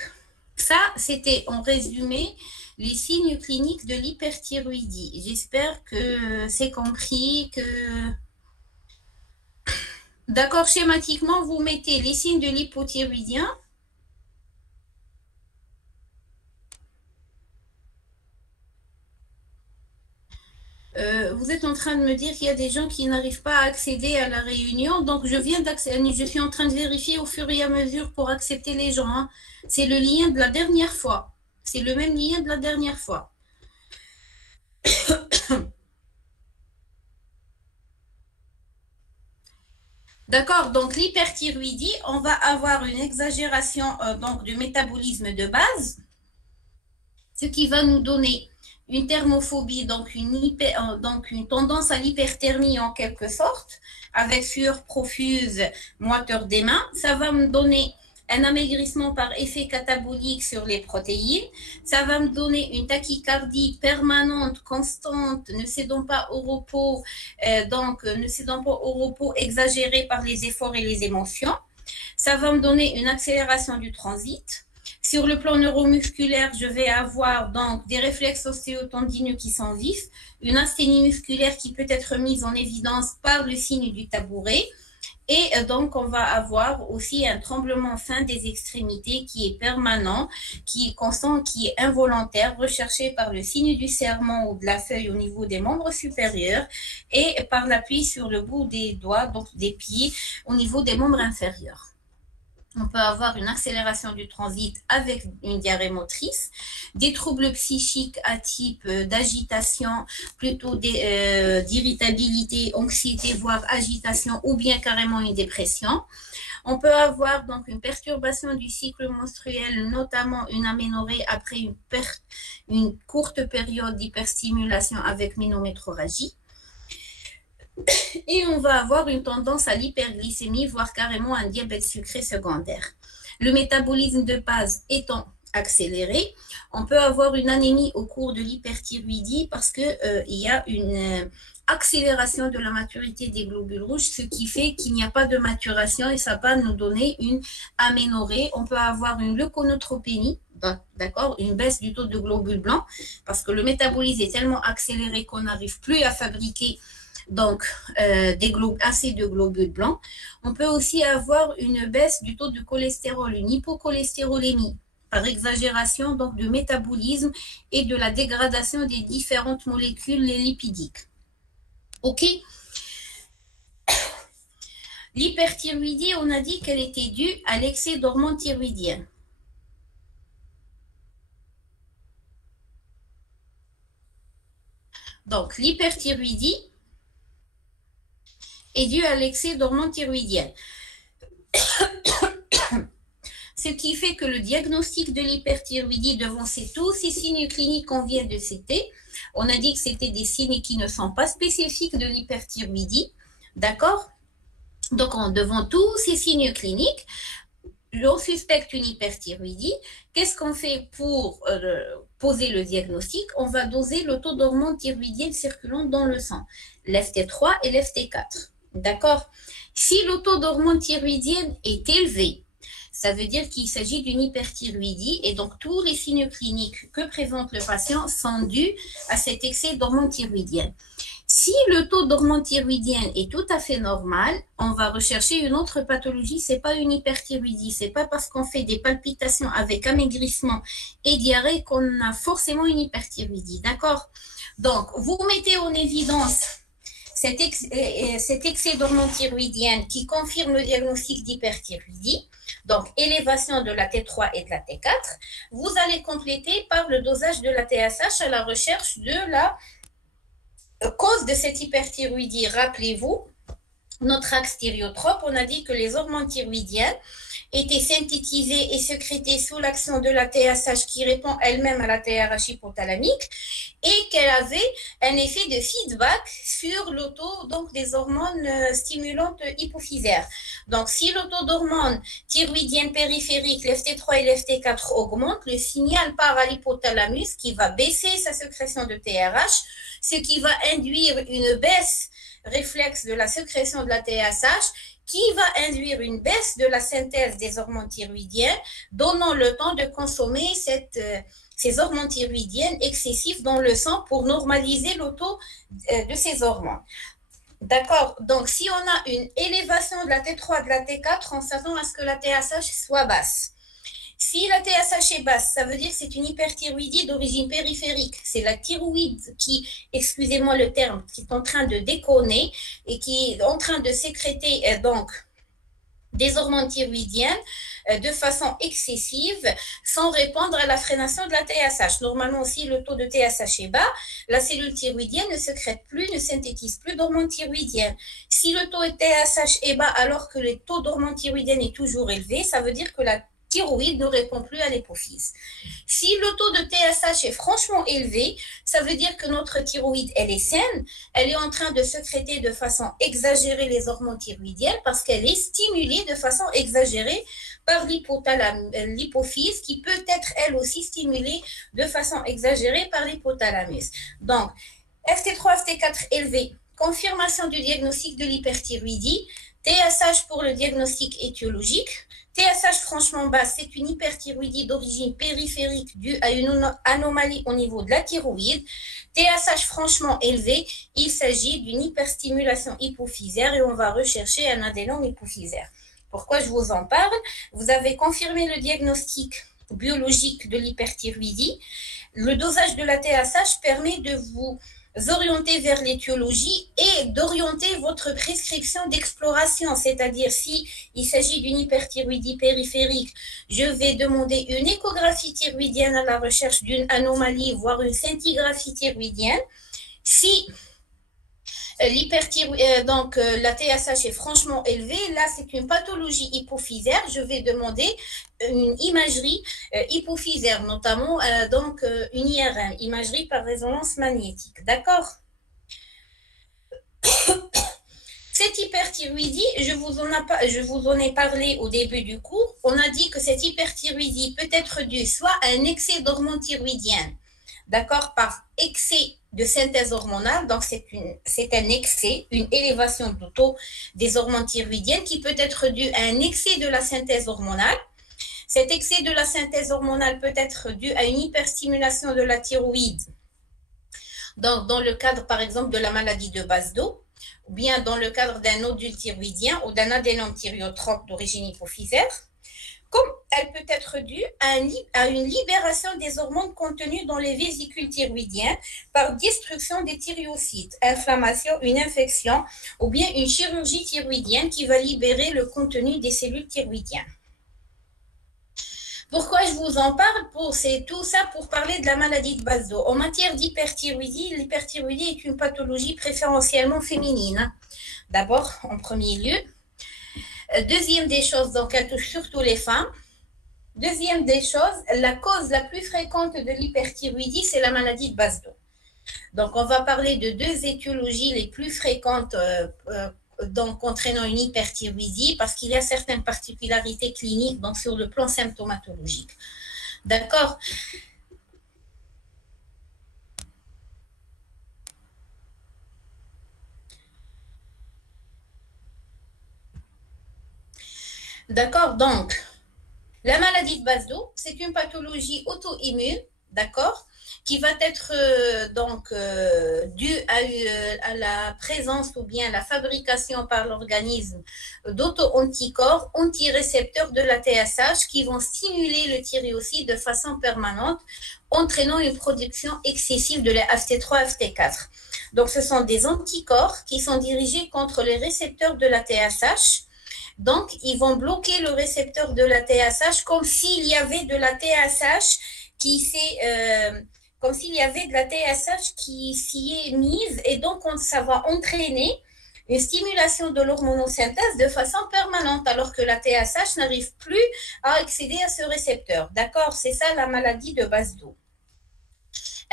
ça, c'était en résumé les signes cliniques de l'hyperthyroïdie. J'espère que c'est compris, que... D'accord, schématiquement, vous mettez les signes de l'hypothyroïdien. Vous êtes en train de me dire qu'il y a des gens qui n'arrivent pas à accéder à la réunion. Donc, je suis en train de vérifier au fur et à mesure pour accepter les gens. Hein. C'est le lien de la dernière fois. C'est le même lien de la dernière fois. D'accord, donc l'hyperthyroïdie, on va avoir une exagération donc, du métabolisme de base, ce qui va nous donner une thermophobie, donc une tendance à l'hyperthermie en quelque sorte, avec sueur profuse, moiteur des mains. Ça va me donner un amaigrissement par effet catabolique sur les protéines. Ça va me donner une tachycardie permanente, constante, ne cédant pas au repos, exagérée par les efforts et les émotions. Ça va me donner une accélération du transit. Sur le plan neuromusculaire, je vais avoir donc des réflexes ostéotendineux qui sont vifs, une asthénie musculaire qui peut être mise en évidence par le signe du tabouret. Et donc, on va avoir aussi un tremblement fin des extrémités qui est permanent, qui est constant, qui est involontaire, recherché par le signe du serment ou de la feuille au niveau des membres supérieurs et par l'appui sur le bout des doigts, donc des pieds, au niveau des membres inférieurs. On peut avoir une accélération du transit avec une diarrhée motrice, des troubles psychiques à type d'agitation, plutôt d'irritabilité, anxiété, voire agitation, ou bien carrément une dépression. On peut avoir donc une perturbation du cycle menstruel, notamment une aménorrhée après une courte période d'hyperstimulation avec ménométrorragie. Et on va avoir une tendance à l'hyperglycémie, voire carrément un diabète sucré secondaire. Le métabolisme de base étant accéléré, on peut avoir une anémie au cours de l'hyperthyroïdie parce qu'il y a une accélération de la maturité des globules rouges, ce qui fait qu'il n'y a pas de maturation et ça va nous donner une aménorrhée. On peut avoir une leuconeutropénie, d'accord, une baisse du taux de globules blancs parce que le métabolisme est tellement accéléré qu'on n'arrive plus à fabriquer donc assez de globules blancs. On peut aussi avoir une baisse du taux de cholestérol, une hypocholestérolémie par exagération donc du métabolisme et de la dégradation des différentes molécules lipidiques. Ok. L'hyperthyroïdie, on a dit qu'elle était due à l'excès d'hormones thyroïdiennes. Donc l'hyperthyroïdie est due à l'excès d'hormones thyroïdiennes. Ce qui fait que le diagnostic de l'hyperthyroïdie devant tous ces signes cliniques qu'on vient de citer, on a dit que c'était des signes qui ne sont pas spécifiques de l'hyperthyroïdie, d'accord? Donc, devant tous ces signes cliniques, on suspecte une hyperthyroïdie. Qu'est-ce qu'on fait pour poser le diagnostic? On va doser le taux d'hormones thyroïdiennes circulant dans le sang, l'FT3 et l'FT4. D'accord? Si le taux d'hormones thyroïdiennes est élevé, Ça veut dire qu'il s'agit d'une hyperthyroïdie et donc tous les signes cliniques que présente le patient sont dus à cet excès d'hormones thyroïdiennes. Si le taux d'hormones thyroïdiennes est tout à fait normal, on va rechercher une autre pathologie. C'est pas une hyperthyroïdie. C'est pas parce qu'on fait des palpitations avec amaigrissement et diarrhée qu'on a forcément une hyperthyroïdie. D'accord? Donc, vous mettez en évidence cet excès d'hormones thyroïdiennes qui confirme le diagnostic d'hyperthyroïdie, donc élévation de la T3 et de la T4, vous allez compléter par le dosage de la TSH à la recherche de la cause de cette hyperthyroïdie. Rappelez-vous, notre axe thyrotrope, on a dit que les hormones thyroïdiennes étaient synthétisées et sécrétées sous l'action de la TSH qui répond elle-même à la TRH hypothalamique et qu'elle avait un effet de feedback sur le taux donc, des hormones stimulantes hypophysaires. Donc, si le taux d'hormones thyroïdiennes périphériques, l'FT3 et l'FT4 augmente, le signal part à l'hypothalamus qui va baisser sa sécrétion de TRH, ce qui va induire une baisse réflexe de la sécrétion de la TSH qui va induire une baisse de la synthèse des hormones thyroïdiennes, donnant le temps de consommer ces hormones thyroïdiennes excessives dans le sang pour normaliser le taux de ces hormones. D'accord? Donc, si on a une élévation de la T3 et de la T4, on s'attend à ce que la TSH soit basse. Si la TSH est basse, ça veut dire que c'est une hyperthyroïdie d'origine périphérique. C'est la thyroïde qui, excusez-moi le terme, qui est en train de déconner et qui est en train de sécréter donc des hormones thyroïdiennes de façon excessive sans répondre à la freination de la TSH. Normalement, si le taux de TSH est bas, la cellule thyroïdienne ne sécrète plus, ne synthétise plus d'hormones thyroïdiennes. Si le taux de TSH est bas alors que le taux d'hormones thyroïdiennes est toujours élevé, ça veut dire que la thyroïde ne répond plus à l'hypophyse. Si le taux de TSH est franchement élevé, ça veut dire que notre thyroïde, elle est saine, elle est en train de sécréter de façon exagérée les hormones thyroïdiennes parce qu'elle est stimulée de façon exagérée par l'hypophyse qui peut être elle aussi stimulée de façon exagérée par l'hypothalamus. Donc, FT3, FT4 élevé, confirmation du diagnostic de l'hyperthyroïdie, TSH pour le diagnostic étiologique. TSH franchement basse, c'est une hyperthyroïdie d'origine périphérique due à une anomalie au niveau de la thyroïde. TSH franchement élevé, il s'agit d'une hyperstimulation hypophysaire et on va rechercher un adénome hypophysaire. Pourquoi je vous en parle? Vous avez confirmé le diagnostic biologique de l'hyperthyroïdie. Le dosage de la TSH permet de vous orienter vers l'étiologie et d'orienter votre prescription d'exploration, c'est-à-dire si il s'agit d'une hyperthyroïdie périphérique, je vais demander une échographie thyroïdienne à la recherche d'une anomalie, voire une scintigraphie thyroïdienne. Si donc la TSH est franchement élevée, là c'est une pathologie hypophysaire, je vais demander une imagerie hypophysaire, notamment donc une IRM, imagerie par résonance magnétique, d'accord? Cette hyperthyroïdie, je vous en ai parlé au début du cours, on a dit que cette hyperthyroïdie peut être due soit à un excès d'hormones thyroïdiennes, d'accord, par excès de synthèse hormonale, donc c'est un excès, une élévation du taux des hormones thyroïdiennes qui peut être due à un excès de la synthèse hormonale. Cet excès de la synthèse hormonale peut être dû à une hyperstimulation de la thyroïde, donc dans le cadre par exemple de la maladie de Basedow, ou bien dans le cadre d'un nodule thyroïdien ou d'un adénome thyrotrope d'origine hypophysaire, comme elle peut être due à une libération des hormones contenues dans les vésicules thyroïdiens par destruction des thyrocytes, inflammation, une infection ou bien une chirurgie thyroïdienne qui va libérer le contenu des cellules thyroïdiennes. Pourquoi je vous en parle? C'est tout ça pour parler de la maladie de Basedow. En matière d'hyperthyroïdie, l'hyperthyroïdie est une pathologie préférentiellement féminine. D'abord, en premier lieu. Deuxième des choses, donc elle touche surtout les femmes. Deuxième des choses, la cause la plus fréquente de l'hyperthyroïdie, c'est la maladie de Basedow. Donc on va parler de deux étiologies les plus fréquentes donc entraînant une hyperthyroïdie parce qu'il y a certaines particularités cliniques donc sur le plan symptomatologique. D'accord? D'accord, donc, La maladie de Basdo, c'est une pathologie auto-immune, d'accord, qui va être due à la présence ou bien la fabrication par l'organisme d'auto-anticorps antirécepteurs de la TSH qui vont stimuler le thyréocyte de façon permanente, entraînant une production excessive de la FT3, FT4. Donc, ce sont des anticorps qui sont dirigés contre les récepteurs de la TSH. Donc, ils vont bloquer le récepteur de la TSH comme s'il y avait de la TSH qui s'y est mise, et donc ça va entraîner une stimulation de l'hormonosynthèse de façon permanente, alors que la TSH n'arrive plus à accéder à ce récepteur. D'accord? C'est ça la maladie de Basdo.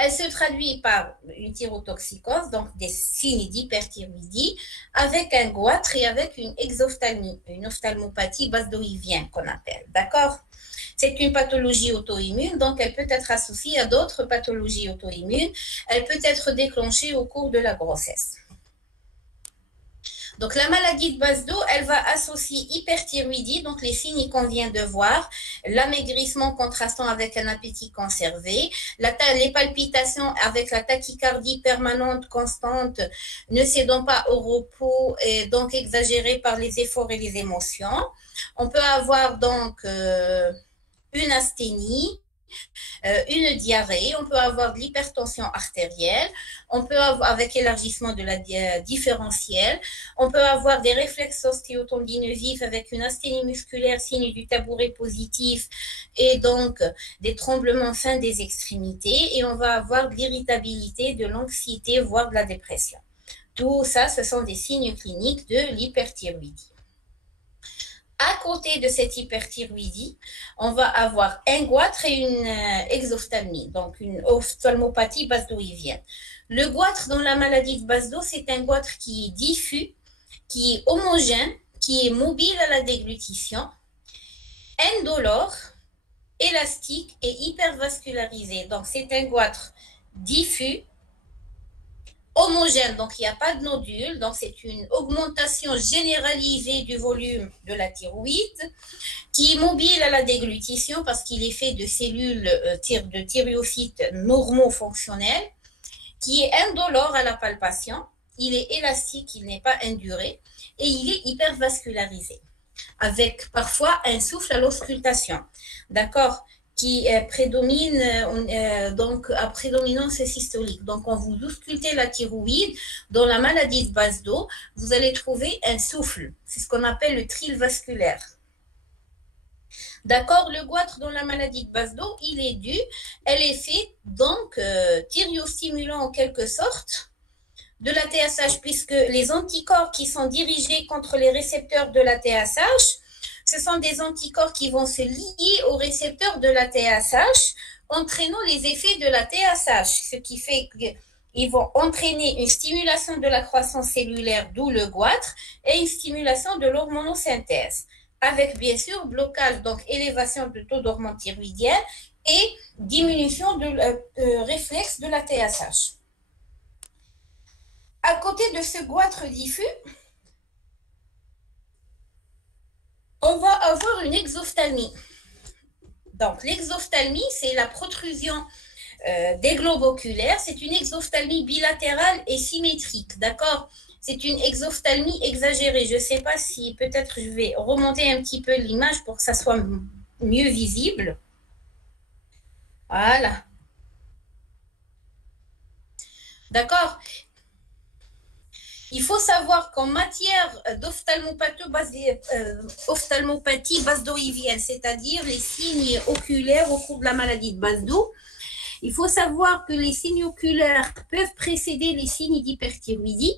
Elle se traduit par une thyrotoxicose, donc des signes d'hyperthyroïdie, avec un goitre et avec une exophthalmie, une ophtalmopathie basdoïvienne qu'on appelle. D'accord? C'est une pathologie auto-immune, donc elle peut être associée à d'autres pathologies auto-immunes. Elle peut être déclenchée au cours de la grossesse. Donc, la maladie de Basdo, elle va associer hyperthyroïdie, donc les signes qu'on vient de voir, l'amaigrissement contrastant avec un appétit conservé, les palpitations avec la tachycardie permanente, constante, ne cédant pas au repos et donc exagérée par les efforts et les émotions. On peut avoir donc une asthénie, une diarrhée, on peut avoir de l'hypertension artérielle, on peut avoir avec élargissement de la différentielle, on peut avoir des réflexes ostéotendineux vifs avec une asthénie musculaire, signe du tabouret positif, et donc des tremblements fins des extrémités, et on va avoir de l'irritabilité, de l'anxiété, voire de la dépression. Tout ça, ce sont des signes cliniques de l'hyperthyroïdie. À côté de cette hyperthyroïdie, on va avoir un goitre et une exophthalmie, donc une ophtalmopathie basdoïvienne. Le goitre dans la maladie de Basdo, c'est un goitre qui est diffus, qui est homogène, qui est mobile à la déglutition, indolore, élastique et hypervascularisé. Donc, c'est un goitre diffus, homogène, donc il n'y a pas de nodule, donc c'est une augmentation généralisée du volume de la thyroïde, qui est mobile à la déglutition parce qu'il est fait de cellules de thyréocytes normaux fonctionnels, qui est indolore à la palpation, il est élastique, il n'est pas induré, et il est hypervascularisé, avec parfois un souffle à l'auscultation, d'accord, qui prédomine donc à prédominance systolique. Donc, quand vous auscultez la thyroïde, dans la maladie de Basdo, vous allez trouver un souffle. C'est ce qu'on appelle le trile vasculaire. D'accord, le goitre dans la maladie de Basdo, il est dû, elle est faite donc thyrostimulant en quelque sorte de la TSH, puisque les anticorps qui sont dirigés contre les récepteurs de la TSH, ce sont des anticorps qui vont se lier aux récepteurs de la TSH, entraînant les effets de la TSH, ce qui fait qu'ils vont entraîner une stimulation de la croissance cellulaire, d'où le goitre, et une stimulation de l'hormonosynthèse, avec bien sûr blocage, donc élévation du taux d'hormone thyroïdienne et diminution de réflexe de la TSH. À côté de ce goitre diffus, on va avoir une exophthalmie. Donc, l'exophthalmie, c'est la protrusion des globes oculaires. C'est une exophthalmie bilatérale et symétrique, d'accord? C'est une exophthalmie exagérée. Je ne sais pas si peut-être je vais remonter un petit peu l'image pour que ça soit mieux visible. Voilà. D'accord? Il faut savoir qu'en matière d'ophtalmopathie basdoïvienne, c'est-à-dire les signes oculaires au cours de la maladie de Basdo, il faut savoir que les signes oculaires peuvent précéder les signes d'hyperthyroïdie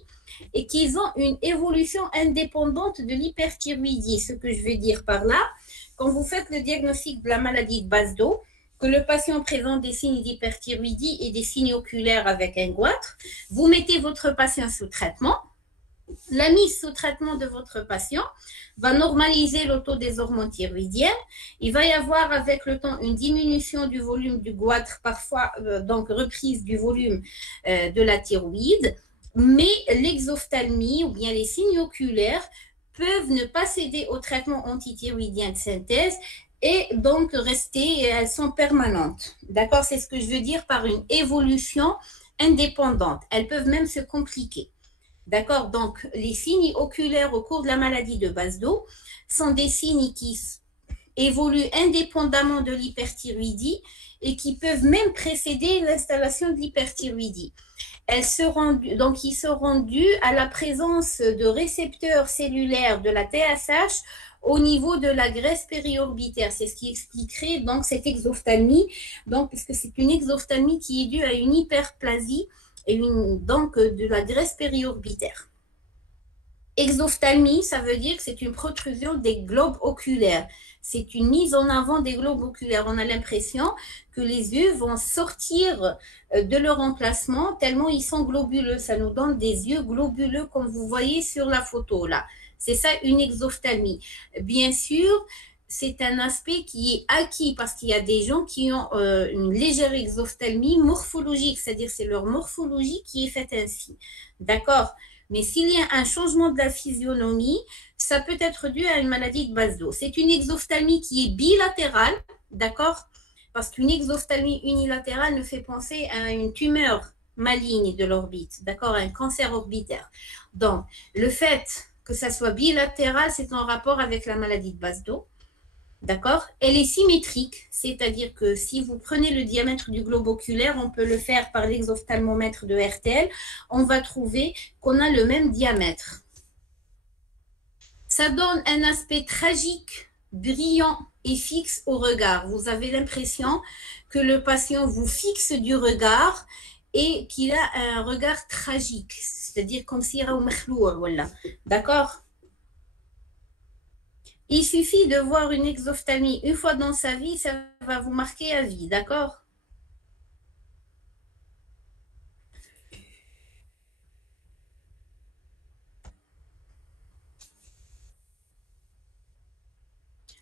et qu'ils ont une évolution indépendante de l'hyperthyroïdie. Ce que je veux dire par là, quand vous faites le diagnostic de la maladie de Basdo, que le patient présente des signes d'hyperthyroïdie et des signes oculaires avec un goitre, vous mettez votre patient sous traitement. La mise sous traitement de votre patient va normaliser le taux des hormones thyroïdiennes. Il va y avoir avec le temps une diminution du volume du goitre, parfois donc reprise du volume de la thyroïde, mais l'exophthalmie ou bien les signes oculaires peuvent ne pas céder au traitement antithyroïdien de synthèse et donc rester, elles sont permanentes. D'accord? C'est ce que je veux dire par une évolution indépendante. Elles peuvent même se compliquer. D'accord? Donc, les signes oculaires au cours de la maladie de Basdo sont des signes qui évoluent indépendamment de l'hyperthyroïdie et qui peuvent même précéder l'installation de l'hyperthyroïdie. Donc, ils seront dus à la présence de récepteurs cellulaires de la TSH au niveau de la graisse périorbitaire. C'est ce qui expliquerait donc cette exophthalmie, donc, parce que c'est une exophthalmie qui est due à une hyperplasie et donc de la graisse périorbitaire. Exophthalmie, ça veut dire que c'est une protrusion des globes oculaires. C'est une mise en avant des globes oculaires. On a l'impression que les yeux vont sortir de leur emplacement tellement ils sont globuleux. Ça nous donne des yeux globuleux comme vous voyez sur la photo là. C'est ça une exophthalmie. Bien sûr, c'est un aspect qui est acquis parce qu'il y a des gens qui ont une légère exophthalmie morphologique, c'est-à-dire c'est leur morphologie qui est faite ainsi. D'accord? Mais s'il y a un changement de la physionomie, ça peut être dû à une maladie de Basdo. C'est une exophthalmie qui est bilatérale, d'accord? Parce qu'une exophthalmie unilatérale ne fait penser à une tumeur maligne de l'orbite, d'accord? Un cancer orbitaire. Donc, le fait que ça soit bilatéral, c'est en rapport avec la maladie de Basdo. D'accord? Elle est symétrique, c'est-à-dire que si vous prenez le diamètre du globe oculaire, on peut le faire par l'exophthalmomètre de RTL, on va trouver qu'on a le même diamètre. Ça donne un aspect tragique, brillant et fixe au regard. Vous avez l'impression que le patient vous fixe du regard et qu'il a un regard tragique, c'est-à-dire comme s'il y a un makhlour, voilà. D'accord? Il suffit de voir une exophthalmie une fois dans sa vie, ça va vous marquer à vie, d'accord?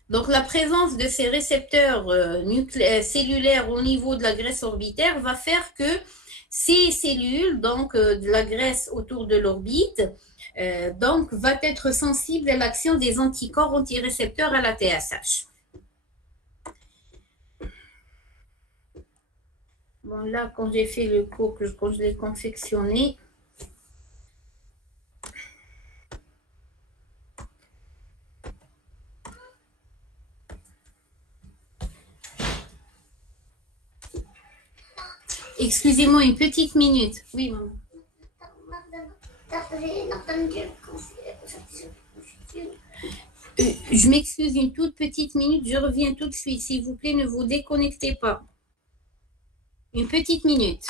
Donc, la présence de ces récepteurs cellulaires au niveau de la graisse orbitaire va faire que ces cellules, donc de la graisse autour de l'orbite, donc va être sensible à l'action des anticorps antirécepteurs à la TSH. Bon, là, quand j'ai fait le cours, quand je l'ai confectionné, excusez-moi une petite minute. Oui, maman. Je m'excuse une toute petite minute, je reviens tout de suite. S'il vous plaît, ne vous déconnectez pas. Une petite minute.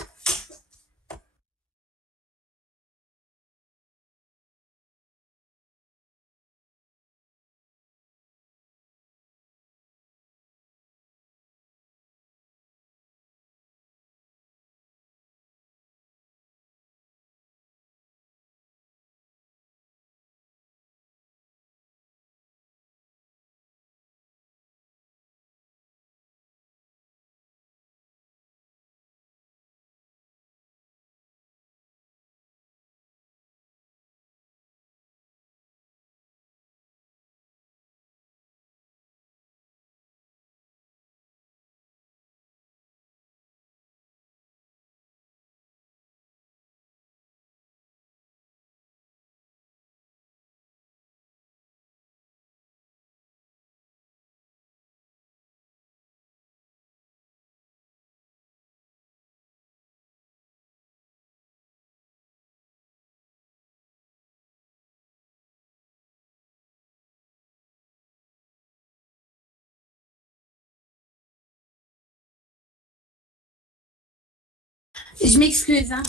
Je m'excuse. Hein.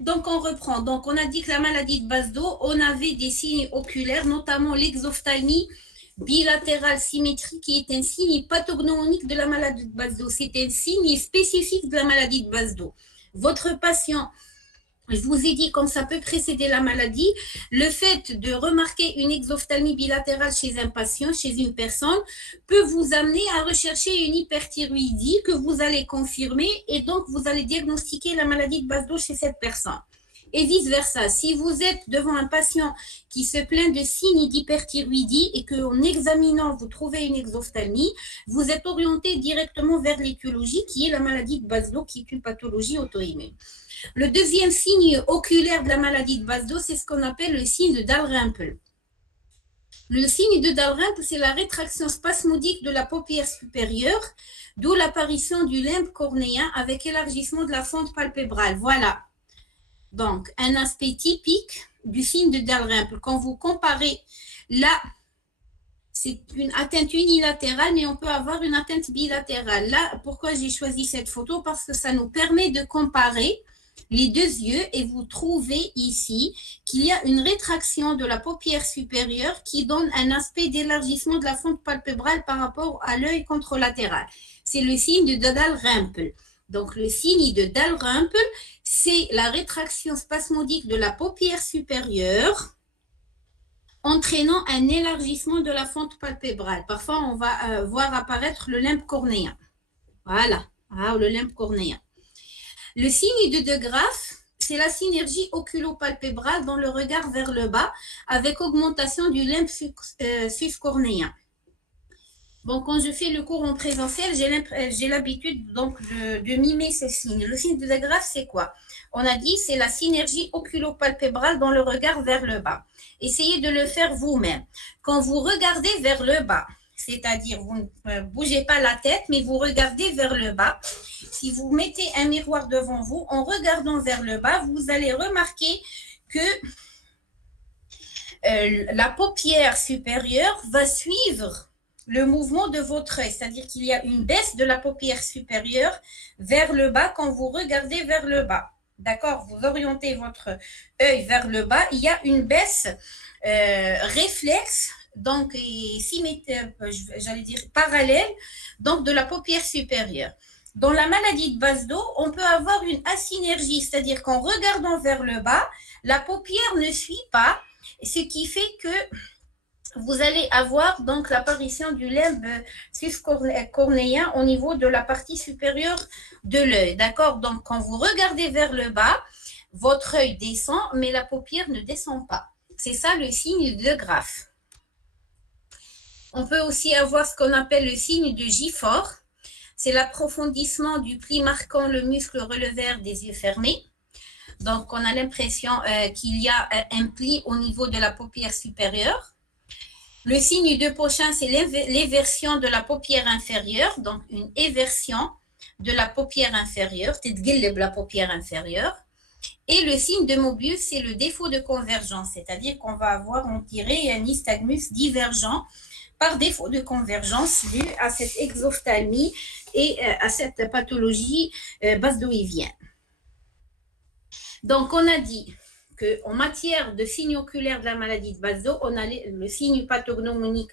Donc, on reprend. Donc, on a dit que la maladie de Basdo, on avait des signes oculaires, notamment l'exophthalmie bilatérale symétrique, qui est un signe pathognomonique de la maladie de Basdo. C'est un signe spécifique de la maladie de Basdo. Votre patient, je vous ai dit comme ça peut précéder la maladie, le fait de remarquer une exophthalmie bilatérale chez un patient, chez une personne, peut vous amener à rechercher une hyperthyroïdie que vous allez confirmer et donc vous allez diagnostiquer la maladie de Basdo chez cette personne. Et vice-versa. Si vous êtes devant un patient qui se plaint de signes d'hyperthyroïdie et qu'en examinant, vous trouvez une exophtalmie, vous êtes orienté directement vers l'étiologie qui est la maladie de Baslow, qui est une pathologie auto-immune. Le deuxième signe oculaire de la maladie de Baslow, c'est ce qu'on appelle le signe de Dalrymple. Le signe de Dalrymple, c'est la rétraction spasmodique de la paupière supérieure, d'où l'apparition du limbe cornéen avec élargissement de la fente palpébrale. Voilà. Donc, un aspect typique du signe de Dalrymple. Quand vous comparez, là, c'est une atteinte unilatérale, mais on peut avoir une atteinte bilatérale. Là, pourquoi j'ai choisi cette photo? Parce que ça nous permet de comparer les deux yeux et vous trouvez ici qu'il y a une rétraction de la paupière supérieure qui donne un aspect d'élargissement de la fente palpébrale par rapport à l'œil contralatéral. C'est le signe de Dalrymple. Donc, le signe de Dalrymple, c'est la rétraction spasmodique de la paupière supérieure entraînant un élargissement de la fente palpébrale. Parfois, on va voir apparaître le limbe cornéen. Voilà, le limbe cornéen. Le signe de De Graaf, c'est la synergie oculopalpébrale dans le regard vers le bas avec augmentation du limbe sus-cornéen. Bon, quand je fais le cours en présentiel, j'ai l'habitude donc de mimer ces signes. Le signe de De Graaf, c'est quoi? On a dit c'est la synergie oculopalpébrale dans le regard vers le bas. Essayez de le faire vous-même. Quand vous regardez vers le bas, c'est-à-dire vous ne bougez pas la tête, mais vous regardez vers le bas. Si vous mettez un miroir devant vous, en regardant vers le bas, vous allez remarquer que la paupière supérieure va suivre le mouvement de votre œil, c'est-à-dire qu'il y a une baisse de la paupière supérieure vers le bas quand vous regardez vers le bas. D'accord? Vous orientez votre œil vers le bas, il y a une baisse réflexe, donc j'allais dire parallèle, donc de la paupière supérieure. Dans la maladie de Baslow, on peut avoir une asynergie, c'est-à-dire qu'en regardant vers le bas, la paupière ne suit pas, ce qui fait que vous allez avoir donc l'apparition du limbe sus-cornéen au niveau de la partie supérieure de l'œil. D'accord? Donc, quand vous regardez vers le bas, votre œil descend, mais la paupière ne descend pas. C'est ça le signe de Graaf. On peut aussi avoir ce qu'on appelle le signe de Gifford. C'est l'approfondissement du pli marquant le muscle relevaire des yeux fermés. Donc, on a l'impression qu'il y a un pli au niveau de la paupière supérieure. Le signe de Pochin, c'est l'éversion de la paupière inférieure, donc une éversion de la paupière inférieure, تتقلب la paupière inférieure. Et le signe de Mobius, c'est le défaut de convergence, c'est-à-dire qu'on va avoir, on dirait, un nystagmus divergent par défaut de convergence dû à cette exophtalmie et à cette pathologie basdoïvienne. Donc, on a dit qu'en matière de signes oculaires de la maladie de Baslow, on a le signe pathognomonique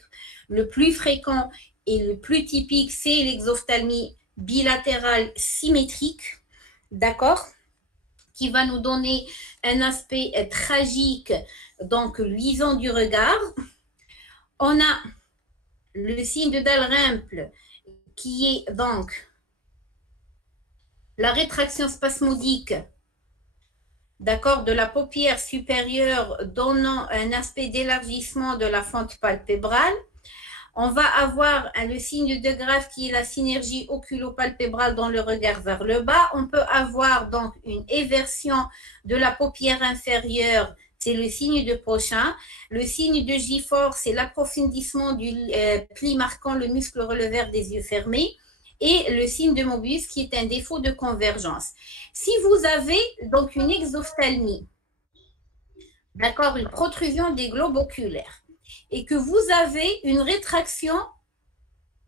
le plus fréquent et le plus typique, c'est l'exophtalmie bilatérale symétrique, d'accord, qui va nous donner un aspect tragique, donc luisant du regard. On a le signe de Dalrymple, qui est donc la rétraction spasmodique, d'accord, de la paupière supérieure donnant un aspect d'élargissement de la fente palpébrale. On va avoir le signe de Graaf qui est la synergie oculopalpébrale dans le regard vers le bas. On peut avoir donc une éversion de la paupière inférieure, c'est le signe de Pochin. Le signe de Gifford, c'est l'approfondissement du pli marquant le muscle relevaire des yeux fermés. Et le signe de Mobius qui est un défaut de convergence. Si vous avez donc une exophtalmie, d'accord, une protrusion des globes oculaires, et que vous avez une rétraction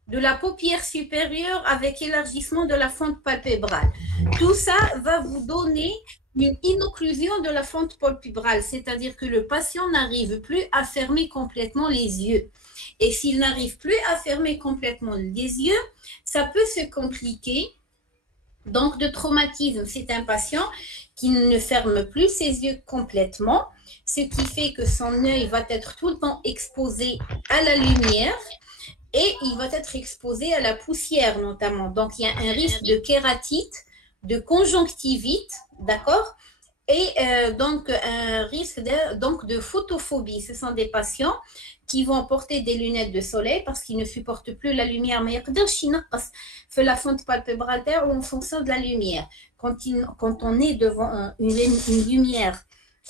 de la paupière supérieure avec élargissement de la fente palpébrale, tout ça va vous donner une inocclusion de la fente palpébrale, c'est-à-dire que le patient n'arrive plus à fermer complètement les yeux. Et s'il n'arrive plus à fermer complètement les yeux, ça peut se compliquer donc de traumatisme. C'est un patient qui ne ferme plus ses yeux complètement, ce qui fait que son œil va être tout le temps exposé à la lumière et il va être exposé à la poussière notamment. Donc, il y a un risque de kératite, de conjonctivite, d'accord, et donc un risque de photophobie. Ce sont des patients qui vont porter des lunettes de soleil parce qu'ils ne supportent plus la lumière. Mais fait la fonte palpébrale ou en fonction de la lumière. Quand on est devant une lumière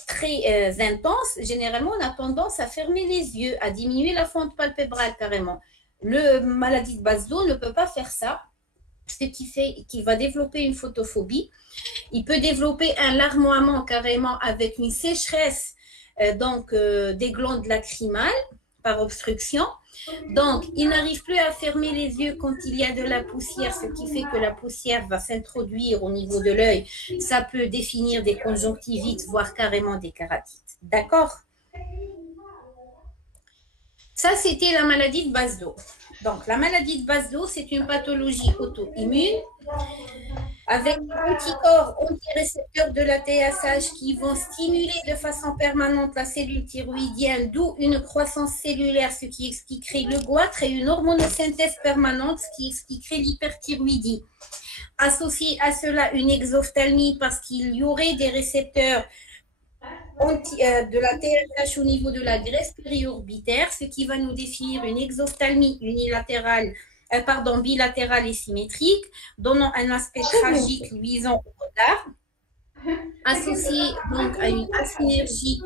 très intense, généralement, on a tendance à fermer les yeux, à diminuer la fonte palpébrale carrément. Le maladie de Basdo ne peut pas faire ça, ce qui fait qu'il va développer une photophobie. Il peut développer un larmoiement carrément avec une sécheresse des glandes lacrymales par obstruction. Donc, il n'arrive plus à fermer les yeux quand il y a de la poussière, ce qui fait que la poussière va s'introduire au niveau de l'œil. Ça peut définir des conjonctivites, voire carrément des kératites. D'accord? Ça, c'était la maladie de Basdo. Donc, la maladie de Basdo, c'est une pathologie auto-immune avec des anticorps antirécepteurs de la TSH qui vont stimuler de façon permanente la cellule thyroïdienne, d'où une croissance cellulaire, ce qui expliquerait le goitre, et une hormonosynthèse permanente, ce qui expliquerait l'hyperthyroïdie. Associé à cela, une exophthalmie parce qu'il y aurait des récepteurs de la TSH au niveau de la graisse périorbitaire, ce qui va nous définir une exophthalmie unilatérale, bilatérale et symétrique, donnant un aspect tragique luisant au regard, associé donc à une asynergie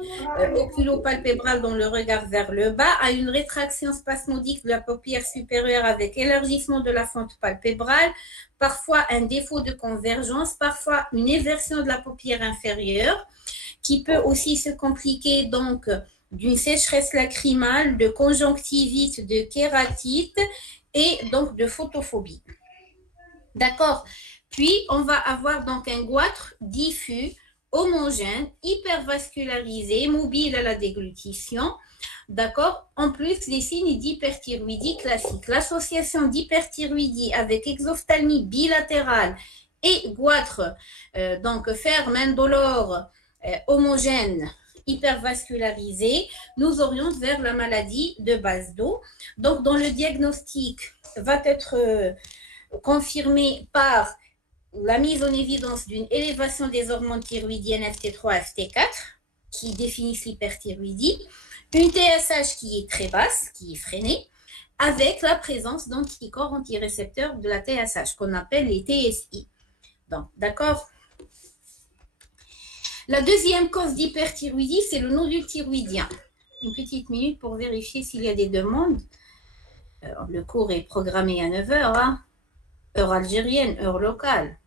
oculopalpébrale dans le regard vers le bas, à une rétraction spasmodique de la paupière supérieure avec élargissement de la fente palpébrale, parfois un défaut de convergence, parfois une éversion de la paupière inférieure, qui peut aussi se compliquer donc d'une sécheresse lacrymale, de conjonctivite, de kératite et donc de photophobie. D'accord? Puis, on va avoir donc un goitre diffus, homogène, hypervascularisé, mobile à la déglutition. D'accord? En plus, les signes d'hyperthyroïdie classiques. L'association d'hyperthyroïdie avec exophthalmie bilatérale et goitre, donc ferme, indolore, homogène, hypervascularisé, nous oriente vers la maladie de Basdo. Donc, dans le diagnostic, va être confirmé par la mise en évidence d'une élévation des hormones thyroïdiennes FT3, FT4, qui définissent l'hyperthyroïdie, une TSH qui est très basse, qui est freinée, avec la présence d'anticorps antirécepteurs de la TSH, qu'on appelle les TSI. Donc, d'accord? La deuxième cause d'hyperthyroïdie, c'est le nodule thyroïdien. Une petite minute pour vérifier s'il y a des demandes. Le cours est programmé à 9 h, hein? Heure algérienne, heure locale.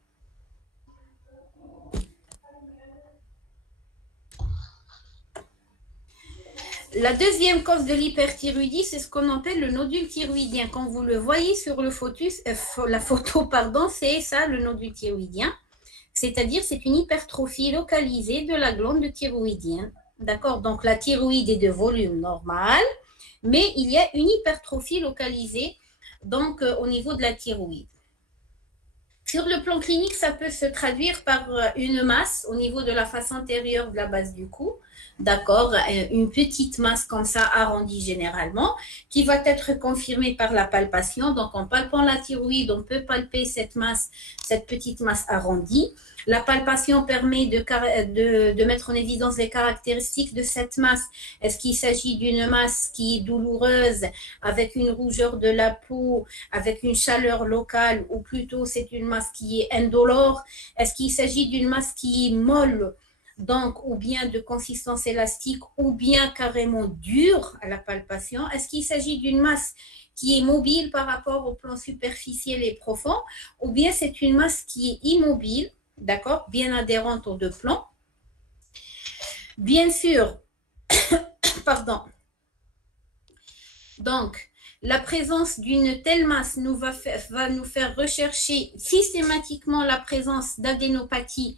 La deuxième cause de l'hyperthyroïdie, c'est ce qu'on appelle le nodule thyroïdien. Quand vous le voyez sur la photo, c'est ça, le nodule thyroïdien. C'est-à-dire, c'est une hypertrophie localisée de la glande thyroïdienne. D'accord? Donc, la thyroïde est de volume normal, mais il y a une hypertrophie localisée donc, au niveau de la thyroïde. Sur le plan clinique, ça peut se traduire par une masse au niveau de la face antérieure de la base du cou. D'accord, une petite masse comme ça arrondie généralement, qui va être confirmée par la palpation. Donc, en palpant la thyroïde, on peut palper cette masse, cette petite masse arrondie. La palpation permet de mettre en évidence les caractéristiques de cette masse. Est-ce qu'il s'agit d'une masse qui est douloureuse, avec une rougeur de la peau, avec une chaleur locale, ou plutôt c'est une masse qui est indolore? Est-ce qu'il s'agit d'une masse qui est molle, donc, ou bien de consistance élastique, ou bien carrément dure à la palpation? Est-ce qu'il s'agit d'une masse qui est mobile par rapport au plan superficiel et profond, ou bien c'est une masse qui est immobile, d'accord, bien adhérente aux deux plans? Bien sûr, pardon. Donc, la présence d'une telle masse va nous faire rechercher systématiquement la présence d'adénopathie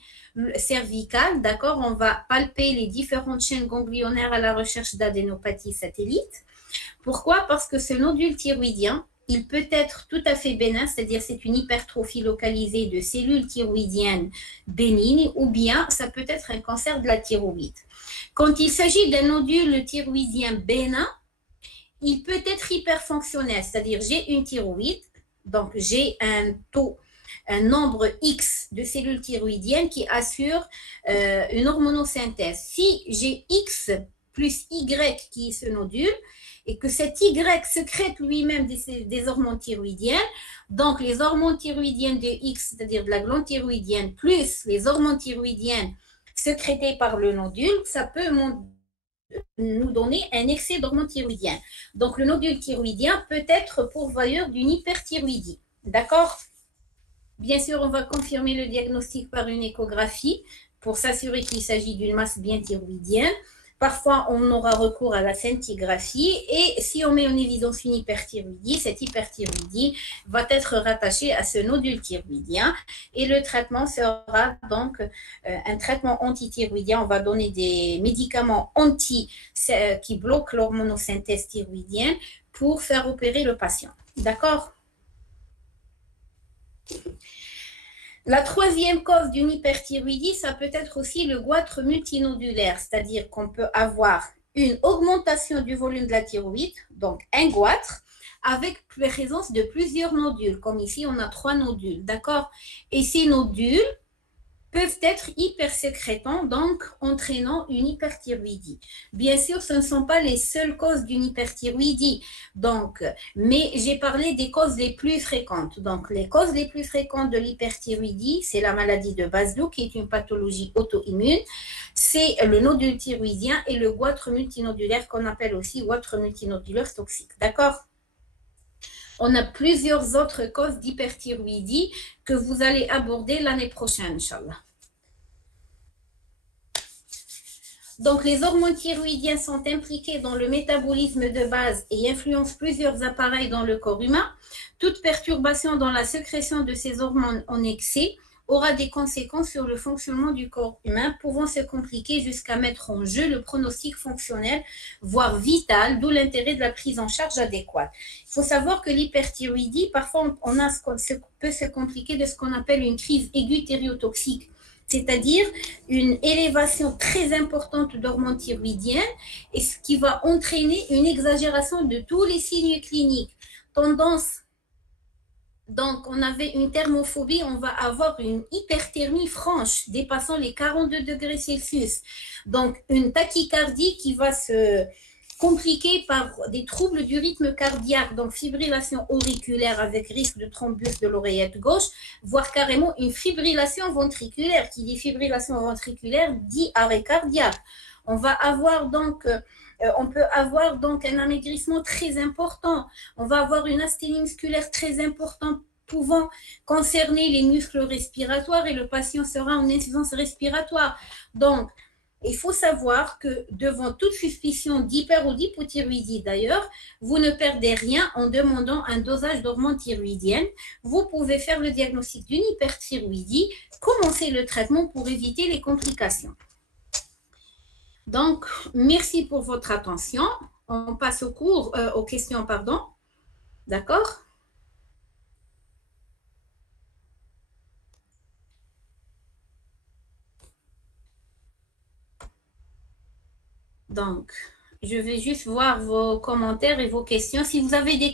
cervicale, d'accord? On va palper les différentes chaînes ganglionnaires à la recherche d'adénopathie satellite. Pourquoi? Parce que ce nodule thyroïdien, il peut être tout à fait bénin, c'est-à-dire c'est une hypertrophie localisée de cellules thyroïdiennes bénignes, ou bien ça peut être un cancer de la thyroïde. Quand il s'agit d'un nodule thyroïdien bénin, il peut être hyperfonctionnel, c'est-à-dire j'ai une thyroïde, donc j'ai un taux un nombre X de cellules thyroïdiennes qui assurent une hormonosynthèse. Si j'ai X plus Y qui est ce nodule, et que cet Y sécrète lui-même des hormones thyroïdiennes, donc les hormones thyroïdiennes de X, c'est-à-dire de la glande thyroïdienne, plus les hormones thyroïdiennes sécrétées par le nodule, ça peut nous donner un excès d'hormones thyroïdiennes. Donc le nodule thyroïdien peut être pourvoyeur d'une hyperthyroïdie. D'accord? Bien sûr, on va confirmer le diagnostic par une échographie pour s'assurer qu'il s'agit d'une masse bien thyroïdienne. Parfois, on aura recours à la scintigraphie et si on met en évidence une hyperthyroïdie, cette hyperthyroïdie va être rattachée à ce nodule thyroïdien et le traitement sera donc un traitement antithyroïdien. On va donner des médicaments qui bloquent l'hormonosynthèse thyroïdienne pour faire opérer le patient. D'accord? La troisième cause d'une hyperthyroïdie, ça peut être aussi le goitre multinodulaire, c'est-à-dire qu'on peut avoir une augmentation du volume de la thyroïde, donc un goitre, avec présence de plusieurs nodules, comme ici on a 3 nodules, d'accord? Et ces nodules peuvent être hypersécrétants, donc entraînant une hyperthyroïdie. Bien sûr, ce ne sont pas les seules causes d'une hyperthyroïdie, donc, mais j'ai parlé des causes les plus fréquentes. Donc, les causes les plus fréquentes de l'hyperthyroïdie, c'est la maladie de Baslow, qui est une pathologie auto-immune, c'est le nodule thyroïdien et le goitre multinodulaire, qu'on appelle aussi goitre multinodulaire toxique. D'accord? On a plusieurs autres causes d'hyperthyroïdie que vous allez aborder l'année prochaine, Inch'Allah. Donc, les hormones thyroïdiennes sont impliquées dans le métabolisme de base et influencent plusieurs appareils dans le corps humain. Toute perturbation dans la sécrétion de ces hormones en excès aura des conséquences sur le fonctionnement du corps humain, pouvant se compliquer jusqu'à mettre en jeu le pronostic fonctionnel, voire vital, d'où l'intérêt de la prise en charge adéquate. Il faut savoir que l'hyperthyroïdie, parfois, peut se compliquer de ce qu'on appelle une crise aiguë thyrotoxique, c'est-à-dire une élévation très importante d'hormones thyroïdiennes, et ce qui va entraîner une exagération de tous les signes cliniques. Donc, on avait une thermophobie, on va avoir une hyperthermie franche, dépassant les 42 degrés Celsius. Donc, une tachycardie qui va se compliquer par des troubles du rythme cardiaque, donc fibrillation auriculaire avec risque de thrombus de l'oreillette gauche, voire carrément une fibrillation ventriculaire. Qui dit fibrillation ventriculaire dit arrêt cardiaque. On peut avoir donc un amaigrissement très important. On va avoir une asthénie musculaire très importante pouvant concerner les muscles respiratoires et le patient sera en insuffisance respiratoire. Donc, il faut savoir que devant toute suspicion d'hyper ou d'hypothyroïdie d'ailleurs, vous ne perdez rien en demandant un dosage d'hormones thyroïdiennes. Vous pouvez faire le diagnostic d'une hyperthyroïdie, commencer le traitement pour éviter les complications. Donc, merci pour votre attention. On passe aux questions, pardon. D'accord? Donc, je vais juste voir vos commentaires et vos questions. Si vous avez des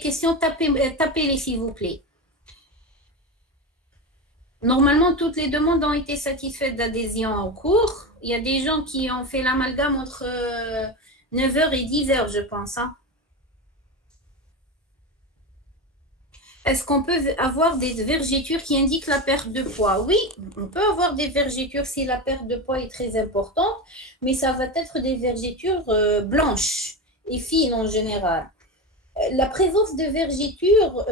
questions, tapez-les s'il vous plaît. Normalement, toutes les demandes ont été satisfaites d'adhésion en cours. Il y a des gens qui ont fait l'amalgame entre 9h et 10h, je pense. Hein. Est-ce qu'on peut avoir des vergetures qui indiquent la perte de poids? Oui, on peut avoir des vergetures si la perte de poids est très importante, mais ça va être des vergetures blanches et fines en général. La présence de vergetures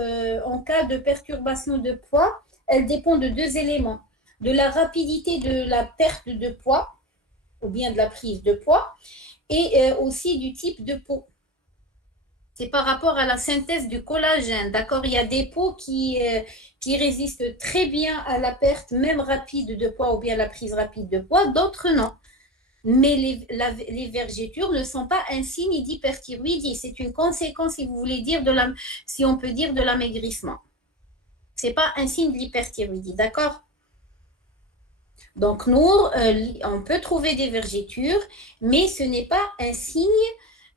en cas de perturbation de poids, elle dépend de 2 éléments. De la rapidité de la perte de poids, ou bien de la prise de poids, et aussi du type de peau. C'est par rapport à la synthèse du collagène, d'accord? Il y a des peaux qui résistent très bien à la perte, même rapide de poids ou bien à la prise rapide de poids, d'autres non. Mais les vergetures ne sont pas un signe d'hyperthyroïdie, c'est une conséquence, si vous voulez dire, si on peut dire, de l'amaigrissement. Ce n'est pas un signe de l'hyperthyroïdie, d'accord? Donc, nous, on peut trouver des vergetures, mais ce n'est pas un signe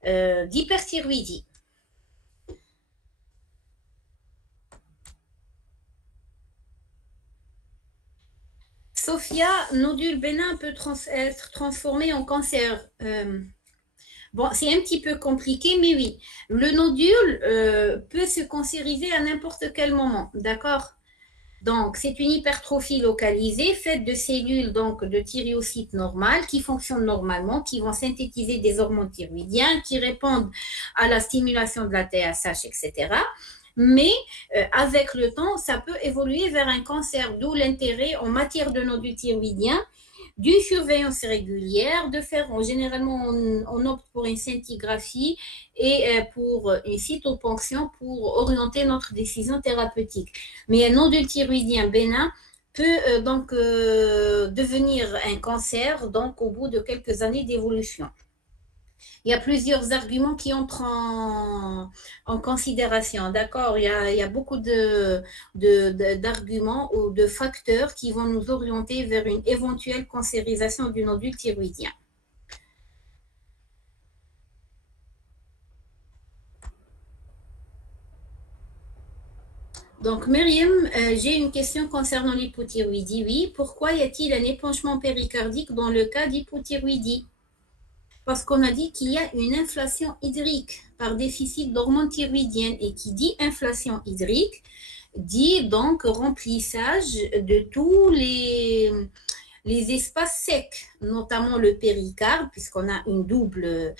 d'hyperthyroïdie. Sophia, nodule bénin peut être transformé en cancer. Bon, c'est un petit peu compliqué, mais oui. Le nodule peut se cancériser à n'importe quel moment, d'accord? Donc, c'est une hypertrophie localisée faite de cellules donc, de thyréocytes normales qui fonctionnent normalement, qui vont synthétiser des hormones thyroïdiennes, qui répondent à la stimulation de la TSH, etc. Mais avec le temps, ça peut évoluer vers un cancer, d'où l'intérêt en matière de nodules thyroïdiens d'une surveillance régulière, de faire, généralement, on opte pour une scintigraphie et pour une cytoponction pour orienter notre décision thérapeutique. Mais un nodule thyroïdien bénin peut devenir un cancer donc, au bout de quelques années d'évolution. Il y a plusieurs arguments qui entrent en considération, d'accord? Il y a beaucoup d'arguments ou de facteurs qui vont nous orienter vers une éventuelle cancérisation du nodule thyroïdien. Donc, Myriam, j'ai une question concernant l'hypothyroïdie. Oui, pourquoi y a-t-il un épanchement péricardique dans le cas d'hypothyroïdie? Parce qu'on a dit qu'il y a une inflation hydrique par déficit d'hormones thyroïdiennes. Et qui dit inflation hydrique, dit donc remplissage de tous les espaces secs, notamment le péricarde, puisqu'on a une double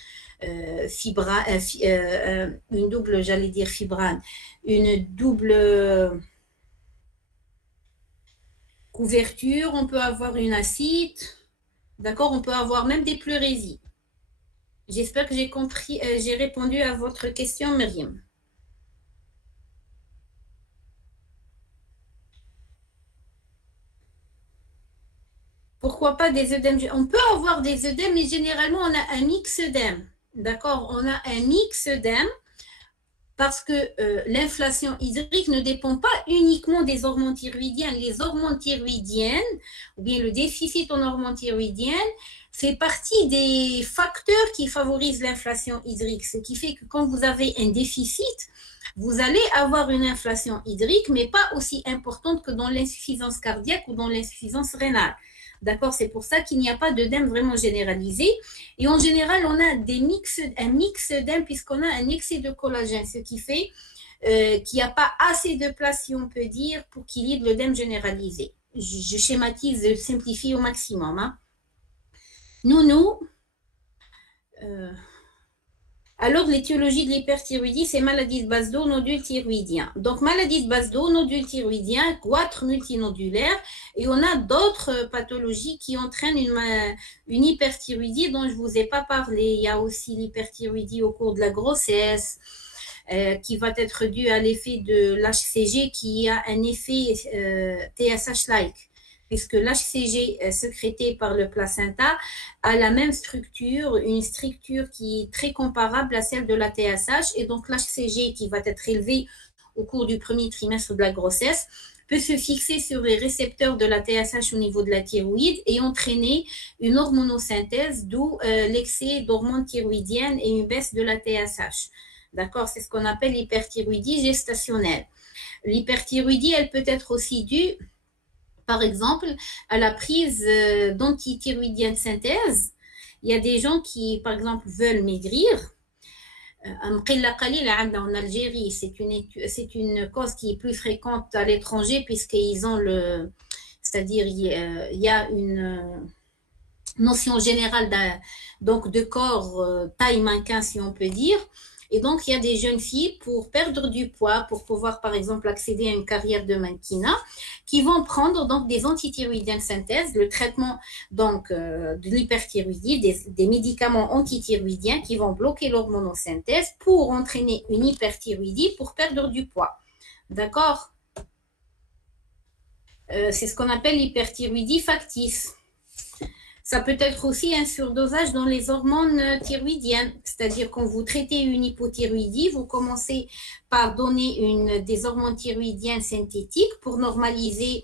j'allais dire fibrane, une double couverture, on peut avoir une acide, d'accord, on peut avoir même des pleurésies. J'espère que j'ai compris, j'ai répondu à votre question, Myriam. Pourquoi pas des œdèmes? On peut avoir des œdèmes, mais généralement, on a un mix œdème. D'accord? On a un mix œdème parce que l'inflation hydrique ne dépend pas uniquement des hormones thyroïdiennes. Les hormones thyroïdiennes, ou bien le déficit en hormones thyroïdiennes, fait partie des facteurs qui favorisent l'inflation hydrique. Ce qui fait que quand vous avez un déficit, vous allez avoir une inflation hydrique, mais pas aussi importante que dans l'insuffisance cardiaque ou dans l'insuffisance rénale. D'accord? C'est pour ça qu'il n'y a pas d'œdème vraiment généralisé. Et en général, on a un mix d'œdème puisqu'on a un excès de collagène, ce qui fait qu'il n'y a pas assez de place, si on peut dire, pour qu'il y ait de l'œdème généralisé. Je schématise, je simplifie au maximum. Hein. Alors, l'étiologie de l'hyperthyroïdie, c'est maladie de base d'eau, nodule thyroïdien. Donc, maladie de base d'eau, nodule thyroïdien, goitre multinodulaire. Et on a d'autres pathologies qui entraînent une hyperthyroïdie dont je ne vous ai pas parlé. Il y a aussi l'hyperthyroïdie au cours de la grossesse, qui va être due à l'effet de l'HCG qui a un effet TSH-like. Puisque l'HCG sécrété par le placenta a la même structure, une structure qui est très comparable à celle de la TSH. Et donc, l'HCG qui va être élevé au cours du premier trimestre de la grossesse peut se fixer sur les récepteurs de la TSH au niveau de la thyroïde et entraîner une hormonosynthèse, d'où l'excès d'hormones thyroïdiennes et une baisse de la TSH. D'accord? C'est ce qu'on appelle l'hyperthyroïdie gestationnelle. L'hyperthyroïdie, elle peut être aussi due par exemple, à la prise d'antithyroïdienne synthèse. Il y a des gens qui, par exemple, veulent maigrir. En Algérie, c'est une cause qui est plus fréquente à l'étranger puisqu'ils ont c'est-à-dire il y a une notion générale de corps taille mannequin, si on peut dire. Et donc, il y a des jeunes filles pour perdre du poids, pour pouvoir, par exemple, accéder à une carrière de mannequinat, qui vont prendre donc des antithyroïdiennes synthèse, le traitement donc de l'hyperthyroïdie, des médicaments antithyroïdiens qui vont bloquer l'hormonosynthèse pour entraîner une hyperthyroïdie pour perdre du poids. D'accord? C'est ce qu'on appelle l'hyperthyroïdie factice. Ça peut être aussi un surdosage dans les hormones thyroïdiennes, c'est-à-dire quand vous traitez une hypothyroïdie, vous commencez par donner des hormones thyroïdiennes synthétiques pour normaliser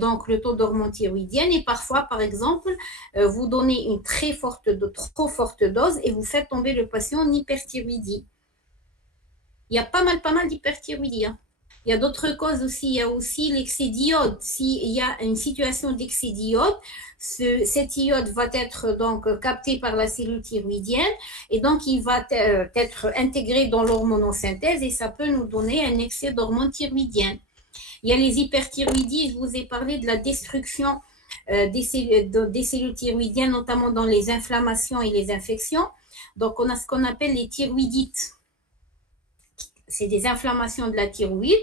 donc le taux d'hormones thyroïdiennes et parfois, par exemple, vous donnez une trop forte dose et vous faites tomber le patient en hyperthyroïdie. Il y a pas mal d'hyperthyroïdie. Hein. Il y a d'autres causes aussi. Il y a aussi l'excès d'iode. S'il y a une situation d'excès d'iode, cet iode va être donc capté par la cellule thyroïdienne et donc il va être intégré dans l'hormonosynthèse et ça peut nous donner un excès d'hormones thyroïdiennes. Il y a les hyperthyroïdies, je vous ai parlé de la destruction des cellules thyroïdiennes, notamment dans les inflammations et les infections. Donc, on a ce qu'on appelle les thyroïdites. C'est des inflammations de la thyroïde.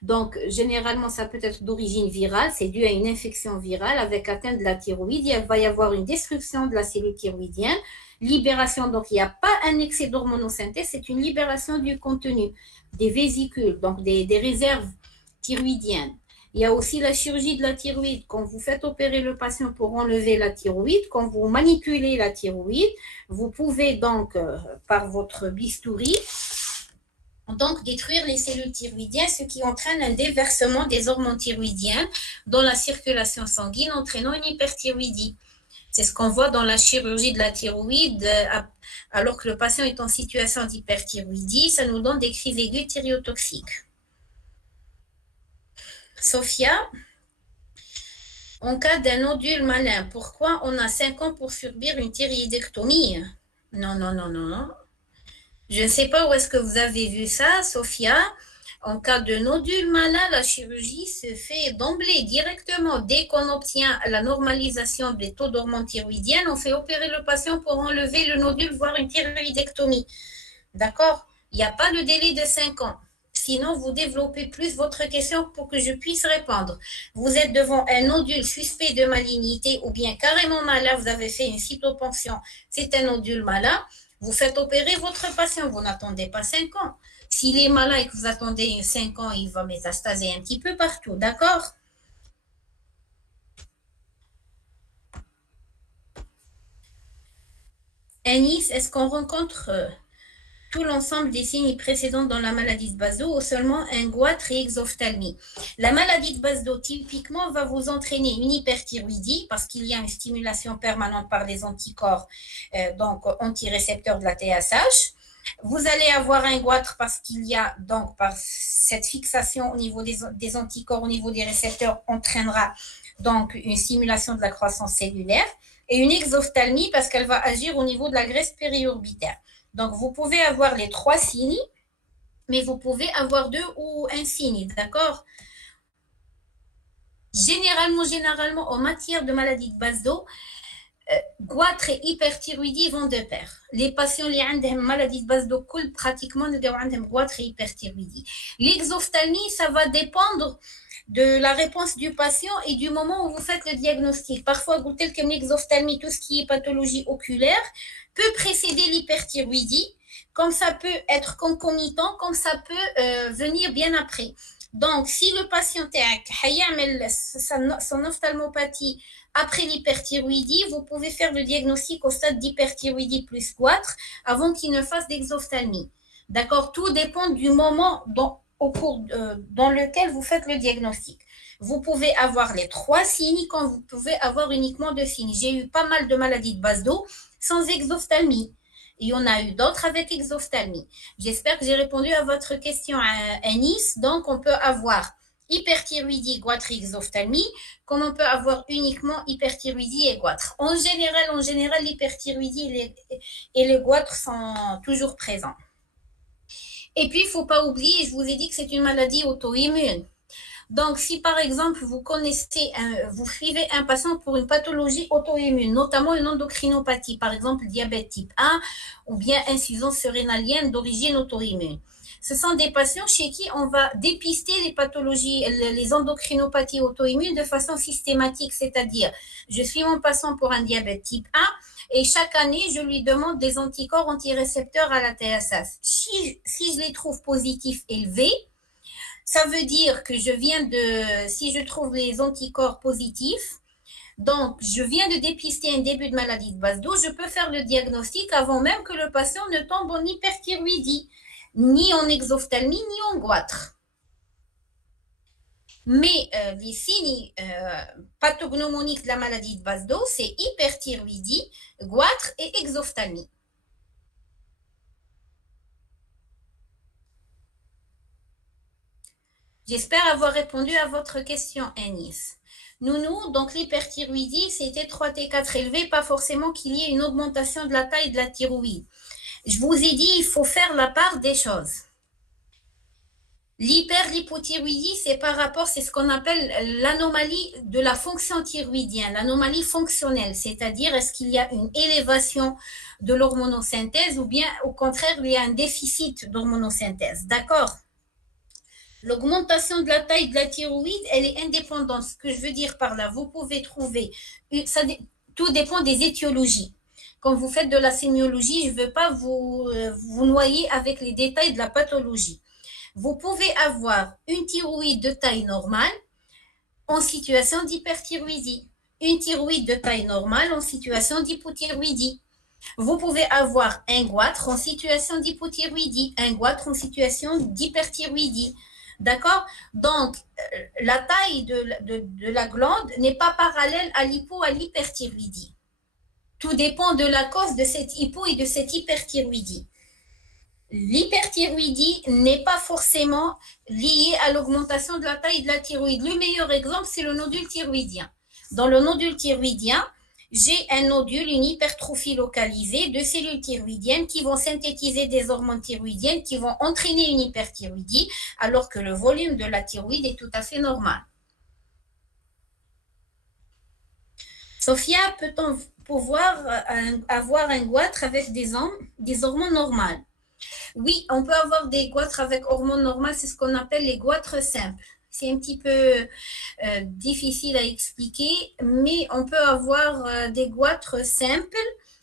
Donc, généralement, ça peut être d'origine virale. C'est dû à une infection virale avec atteinte de la thyroïde. Il va y avoir une destruction de la cellule thyroïdienne. Libération, donc il n'y a pas un excès d'hormonosynthèse, c'est une libération du contenu, des vésicules, donc des réserves thyroïdiennes. Il y a aussi la chirurgie de la thyroïde. Quand vous faites opérer le patient pour enlever la thyroïde, quand vous manipulez la thyroïde, vous pouvez donc, par votre bistouri, donc détruire les cellules thyroïdiennes, ce qui entraîne un déversement des hormones thyroïdiennes dans la circulation sanguine, entraînant une hyperthyroïdie. C'est ce qu'on voit dans la chirurgie de la thyroïde, alors que le patient est en situation d'hyperthyroïdie, ça nous donne des crises aiguës thyrotoxiques. Sophia, en cas d'un nodule malin, pourquoi on a 5 ans pour subir une thyroïdectomie? Non, non, non, non, non. Je ne sais pas où est-ce que vous avez vu ça, Sophia. En cas de nodule malin, la chirurgie se fait d'emblée, directement. Dès qu'on obtient la normalisation des taux d'hormones thyroïdiennes, on fait opérer le patient pour enlever le nodule, voire une thyroïdectomie. D'accord? Il n'y a pas le délai de 5 ans. Sinon, vous développez plus votre question pour que je puisse répondre. Vous êtes devant un nodule suspect de malignité ou bien carrément malin, vous avez fait une cytoponction, c'est un nodule malin. Vous faites opérer votre patient, vous n'attendez pas 5 ans. S'il est malin et que vous attendez 5 ans, il va métastaser un petit peu partout, d'accord? Anis, est-ce qu'on rencontre tout l'ensemble des signes précédents dans la maladie de Basedow ou seulement un goitre et exophthalmie? La maladie de Basedow, typiquement, va vous entraîner une hyperthyroïdie parce qu'il y a une stimulation permanente par les anticorps, donc antirécepteurs de la TSH. Vous allez avoir un goitre parce qu'il y a donc par cette fixation au niveau des anticorps, au niveau des récepteurs, entraînera donc une stimulation de la croissance cellulaire et une exophthalmie parce qu'elle va agir au niveau de la graisse périorbitaire. Donc, vous pouvez avoir les 3 signes, mais vous pouvez avoir 2 ou un signe, d'accord? Généralement, en matière de maladie de Basedow, goitre et hyperthyroïdie vont de pair. Les patients qui ont une maladie de Basedow, pratiquement, ont goitre et hyperthyroïdie. L'exophthalmie, ça va dépendre de la réponse du patient et du moment où vous faites le diagnostic. Parfois, goûter comme l'exophthalmie, tout ce qui est pathologie oculaire, peut précéder l'hyperthyroïdie, comme ça peut être concomitant, comme ça peut venir bien après. Donc, si le patient a son ophtalmopathie après l'hyperthyroïdie, vous pouvez faire le diagnostic au stade d'hyperthyroïdie plus goitre avant qu'il ne fasse d'exophthalmie. D'accord? Tout dépend du moment dans lequel vous faites le diagnostic. Vous pouvez avoir les 3 signes quand vous pouvez avoir uniquement 2 signes. J'ai eu pas mal de maladies de Basedow sans exophthalmie. Il y en a eu d'autres avec exophthalmie. J'espère que j'ai répondu à votre question à Nice. Donc, on peut avoir hyperthyroïdie, goitre et exophthalmie, comme on peut avoir uniquement hyperthyroïdie et goitre. En général, l'hyperthyroïdie et le goitre sont toujours présents. Et puis, il ne faut pas oublier, je vous ai dit que c'est une maladie auto-immune. Donc, si par exemple, vous suivez un patient pour une pathologie auto-immune, notamment une endocrinopathie, par exemple diabète type 1 ou bien insuffisance rénalienne d'origine auto-immune. Ce sont des patients chez qui on va dépister les pathologies, les endocrinopathies auto-immunes de façon systématique, c'est-à-dire, je suis mon patient pour un diabète type 1 et chaque année, je lui demande des anticorps antirécepteurs à la TSH. Si je les trouve positifs élevés, ça veut dire que si je trouve les anticorps positifs, donc je viens de dépister un début de maladie de Basedow, je peux faire le diagnostic avant même que le patient ne tombe en hyperthyroïdie, ni en exophthalmie, ni en goitre. Mais les signes pathognomoniques de la maladie de Basedow, c'est hyperthyroïdie, goitre et exophthalmie. J'espère avoir répondu à votre question, Anis. Nounou, donc l'hyperthyroïdie, c'était 3T4 élevé, pas forcément qu'il y ait une augmentation de la taille de la thyroïde. Je vous ai dit, il faut faire la part des choses. L'hyperlipothyroïdie, c'est par rapport, c'est ce qu'on appelle l'anomalie de la fonction thyroïdienne, l'anomalie fonctionnelle, c'est-à-dire est-ce qu'il y a une élévation de l'hormonosynthèse ou bien au contraire, il y a un déficit d'hormonosynthèse, d'accord? L'augmentation de la taille de la thyroïde, elle est indépendante. Ce que je veux dire par là, vous pouvez trouver, tout dépend des étiologies. Quand vous faites de la sémiologie, je ne veux pas vous noyer avec les détails de la pathologie. Vous pouvez avoir une thyroïde de taille normale en situation d'hyperthyroïdie, une thyroïde de taille normale en situation d'hypothyroïdie. Vous pouvez avoir un goitre en situation d'hypothyroïdie, un goitre en situation d'hyperthyroïdie. D'accord? Donc, la taille de la glande n'est pas parallèle à l'hyperthyroïdie. Tout dépend de la cause de cette hypo et de cette hyperthyroïdie. L'hyperthyroïdie n'est pas forcément liée à l'augmentation de la taille de la thyroïde. Le meilleur exemple, c'est le nodule thyroïdien. Dans le nodule thyroïdien, j'ai un nodule, une hypertrophie localisée de cellules thyroïdiennes qui vont synthétiser des hormones thyroïdiennes qui vont entraîner une hyperthyroïdie, alors que le volume de la thyroïde est tout à fait normal. Sophia, peut-on pouvoir avoir un goitre avec des hormones normales? Oui, on peut avoir des goitres avec hormones normales, c'est ce qu'on appelle les goitres simples. C'est un petit peu difficile à expliquer, mais on peut avoir des goitres simples,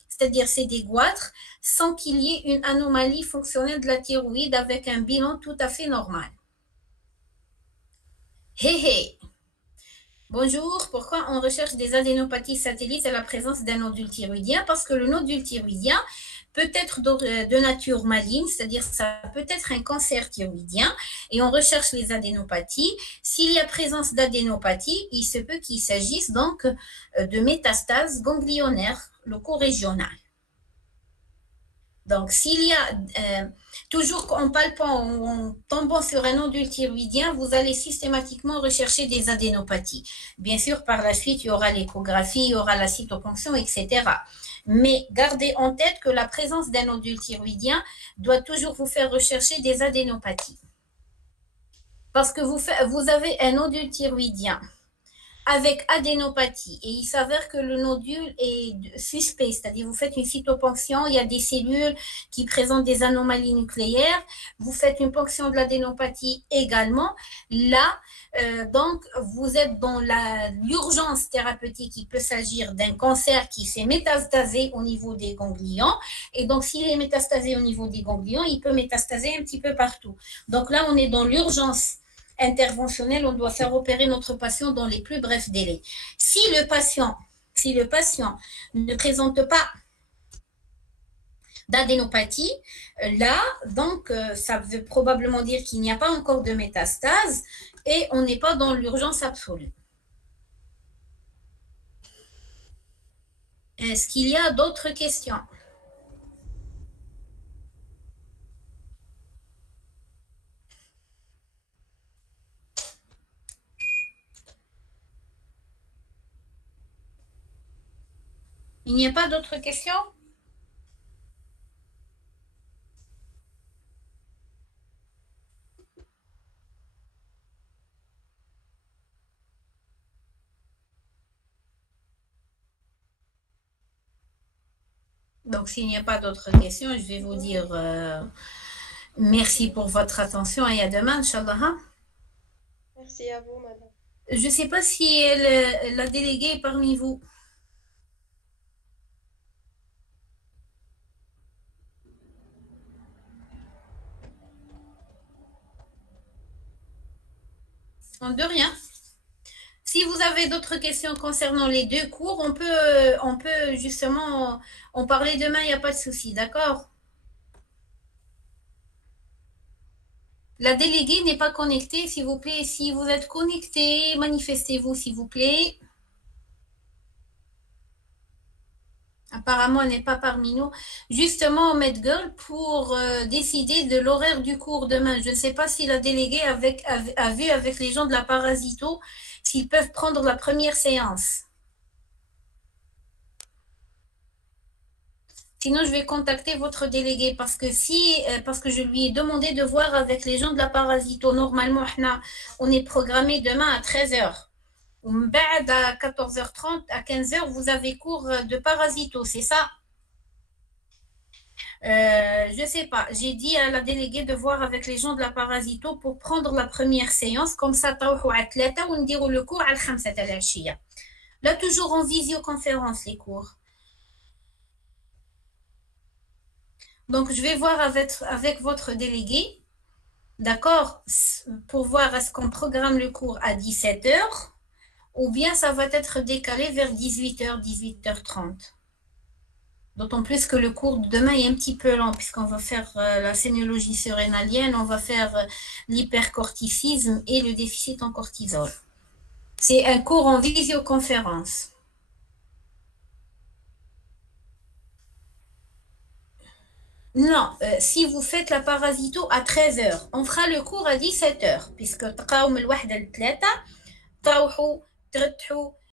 c'est-à-dire c'est des goitres sans qu'il y ait une anomalie fonctionnelle de la thyroïde avec un bilan tout à fait normal. Hé. Bonjour, pourquoi on recherche des adénopathies satellites à la présence d'un nodule thyroïdien? Parce que le nodule thyroïdien peut être de nature maligne, c'est-à-dire ça peut être un cancer thyroïdien, et on recherche les adénopathies. S'il y a présence d'adénopathie, il se peut qu'il s'agisse donc de métastases ganglionnaires locaux-régionales. Donc, s'il y a, toujours en palpant, en tombant sur un nodule thyroïdien, vous allez systématiquement rechercher des adénopathies. Bien sûr, par la suite, il y aura l'échographie, il y aura la cytoponction, etc. Mais gardez en tête que la présence d'un nodule thyroïdien doit toujours vous faire rechercher des adénopathies. Parce que vous avez un nodule thyroïdien avec adénopathie et il s'avère que le nodule est suspect, c'est-à-dire vous faites une cytoponction, il y a des cellules qui présentent des anomalies nucléaires, vous faites une ponction de l'adénopathie également, là, donc vous êtes dans l'urgence thérapeutique. Il peut s'agir d'un cancer qui s'est métastasé au niveau des ganglions, et donc s'il est métastasé au niveau des ganglions, il peut métastaser un petit peu partout. Donc là, on est dans l'urgence interventionnelle, on doit faire opérer notre patient dans les plus brefs délais. Si le patient ne présente pas d'adénopathie, là, donc, ça veut probablement dire qu'il n'y a pas encore de métastase et on n'est pas dans l'urgence absolue. Est-ce qu'il y a d'autres questions? Il n'y a pas d'autres questions? Donc, s'il n'y a pas d'autres questions, je vais vous dire merci pour votre attention et à demain, Inch'Allah. Merci à vous, madame. Je ne sais pas si la déléguée est parmi vous. De rien. Si vous avez d'autres questions concernant les deux cours, on peut justement en parler demain, il n'y a pas de souci, d'accord? La déléguée n'est pas connectée, s'il vous plaît. Si vous êtes connecté, manifestez-vous, s'il vous plaît. Apparemment, elle n'est pas parmi nous. Justement, Medgirl, pour décider de l'horaire du cours demain. Je ne sais pas si la déléguée a vu avec les gens de la Parasito s'ils peuvent prendre la première séance. Sinon, je vais contacter votre délégué parce que parce que je lui ai demandé de voir avec les gens de la Parasito. Normalement, on est programmé demain à 13h. À 14h30, à 15h, vous avez cours de Parasito, c'est ça? Je ne sais pas. J'ai dit à la déléguée de voir avec les gens de la Parasito pour prendre la première séance. Comme ça, تروحوا على 3 ونديروا le cours على 5 تاع العشية. Là, toujours en visioconférence, les cours. Donc, je vais voir avec votre délégué, d'accord, pour voir est-ce qu'on programme le cours à 17h ou bien ça va être décalé vers 18h, 18h30. D'autant plus que le cours de demain est un petit peu lent, puisqu'on va faire la sémiologie surrénalienne, on va faire l'hypercorticisme et le déficit en cortisol. C'est un cours en visioconférence. Non, si vous faites la parasito à 13h, on fera le cours à 17h, puisque تقاوم الواحدة ل3 تروحوا ترتحوا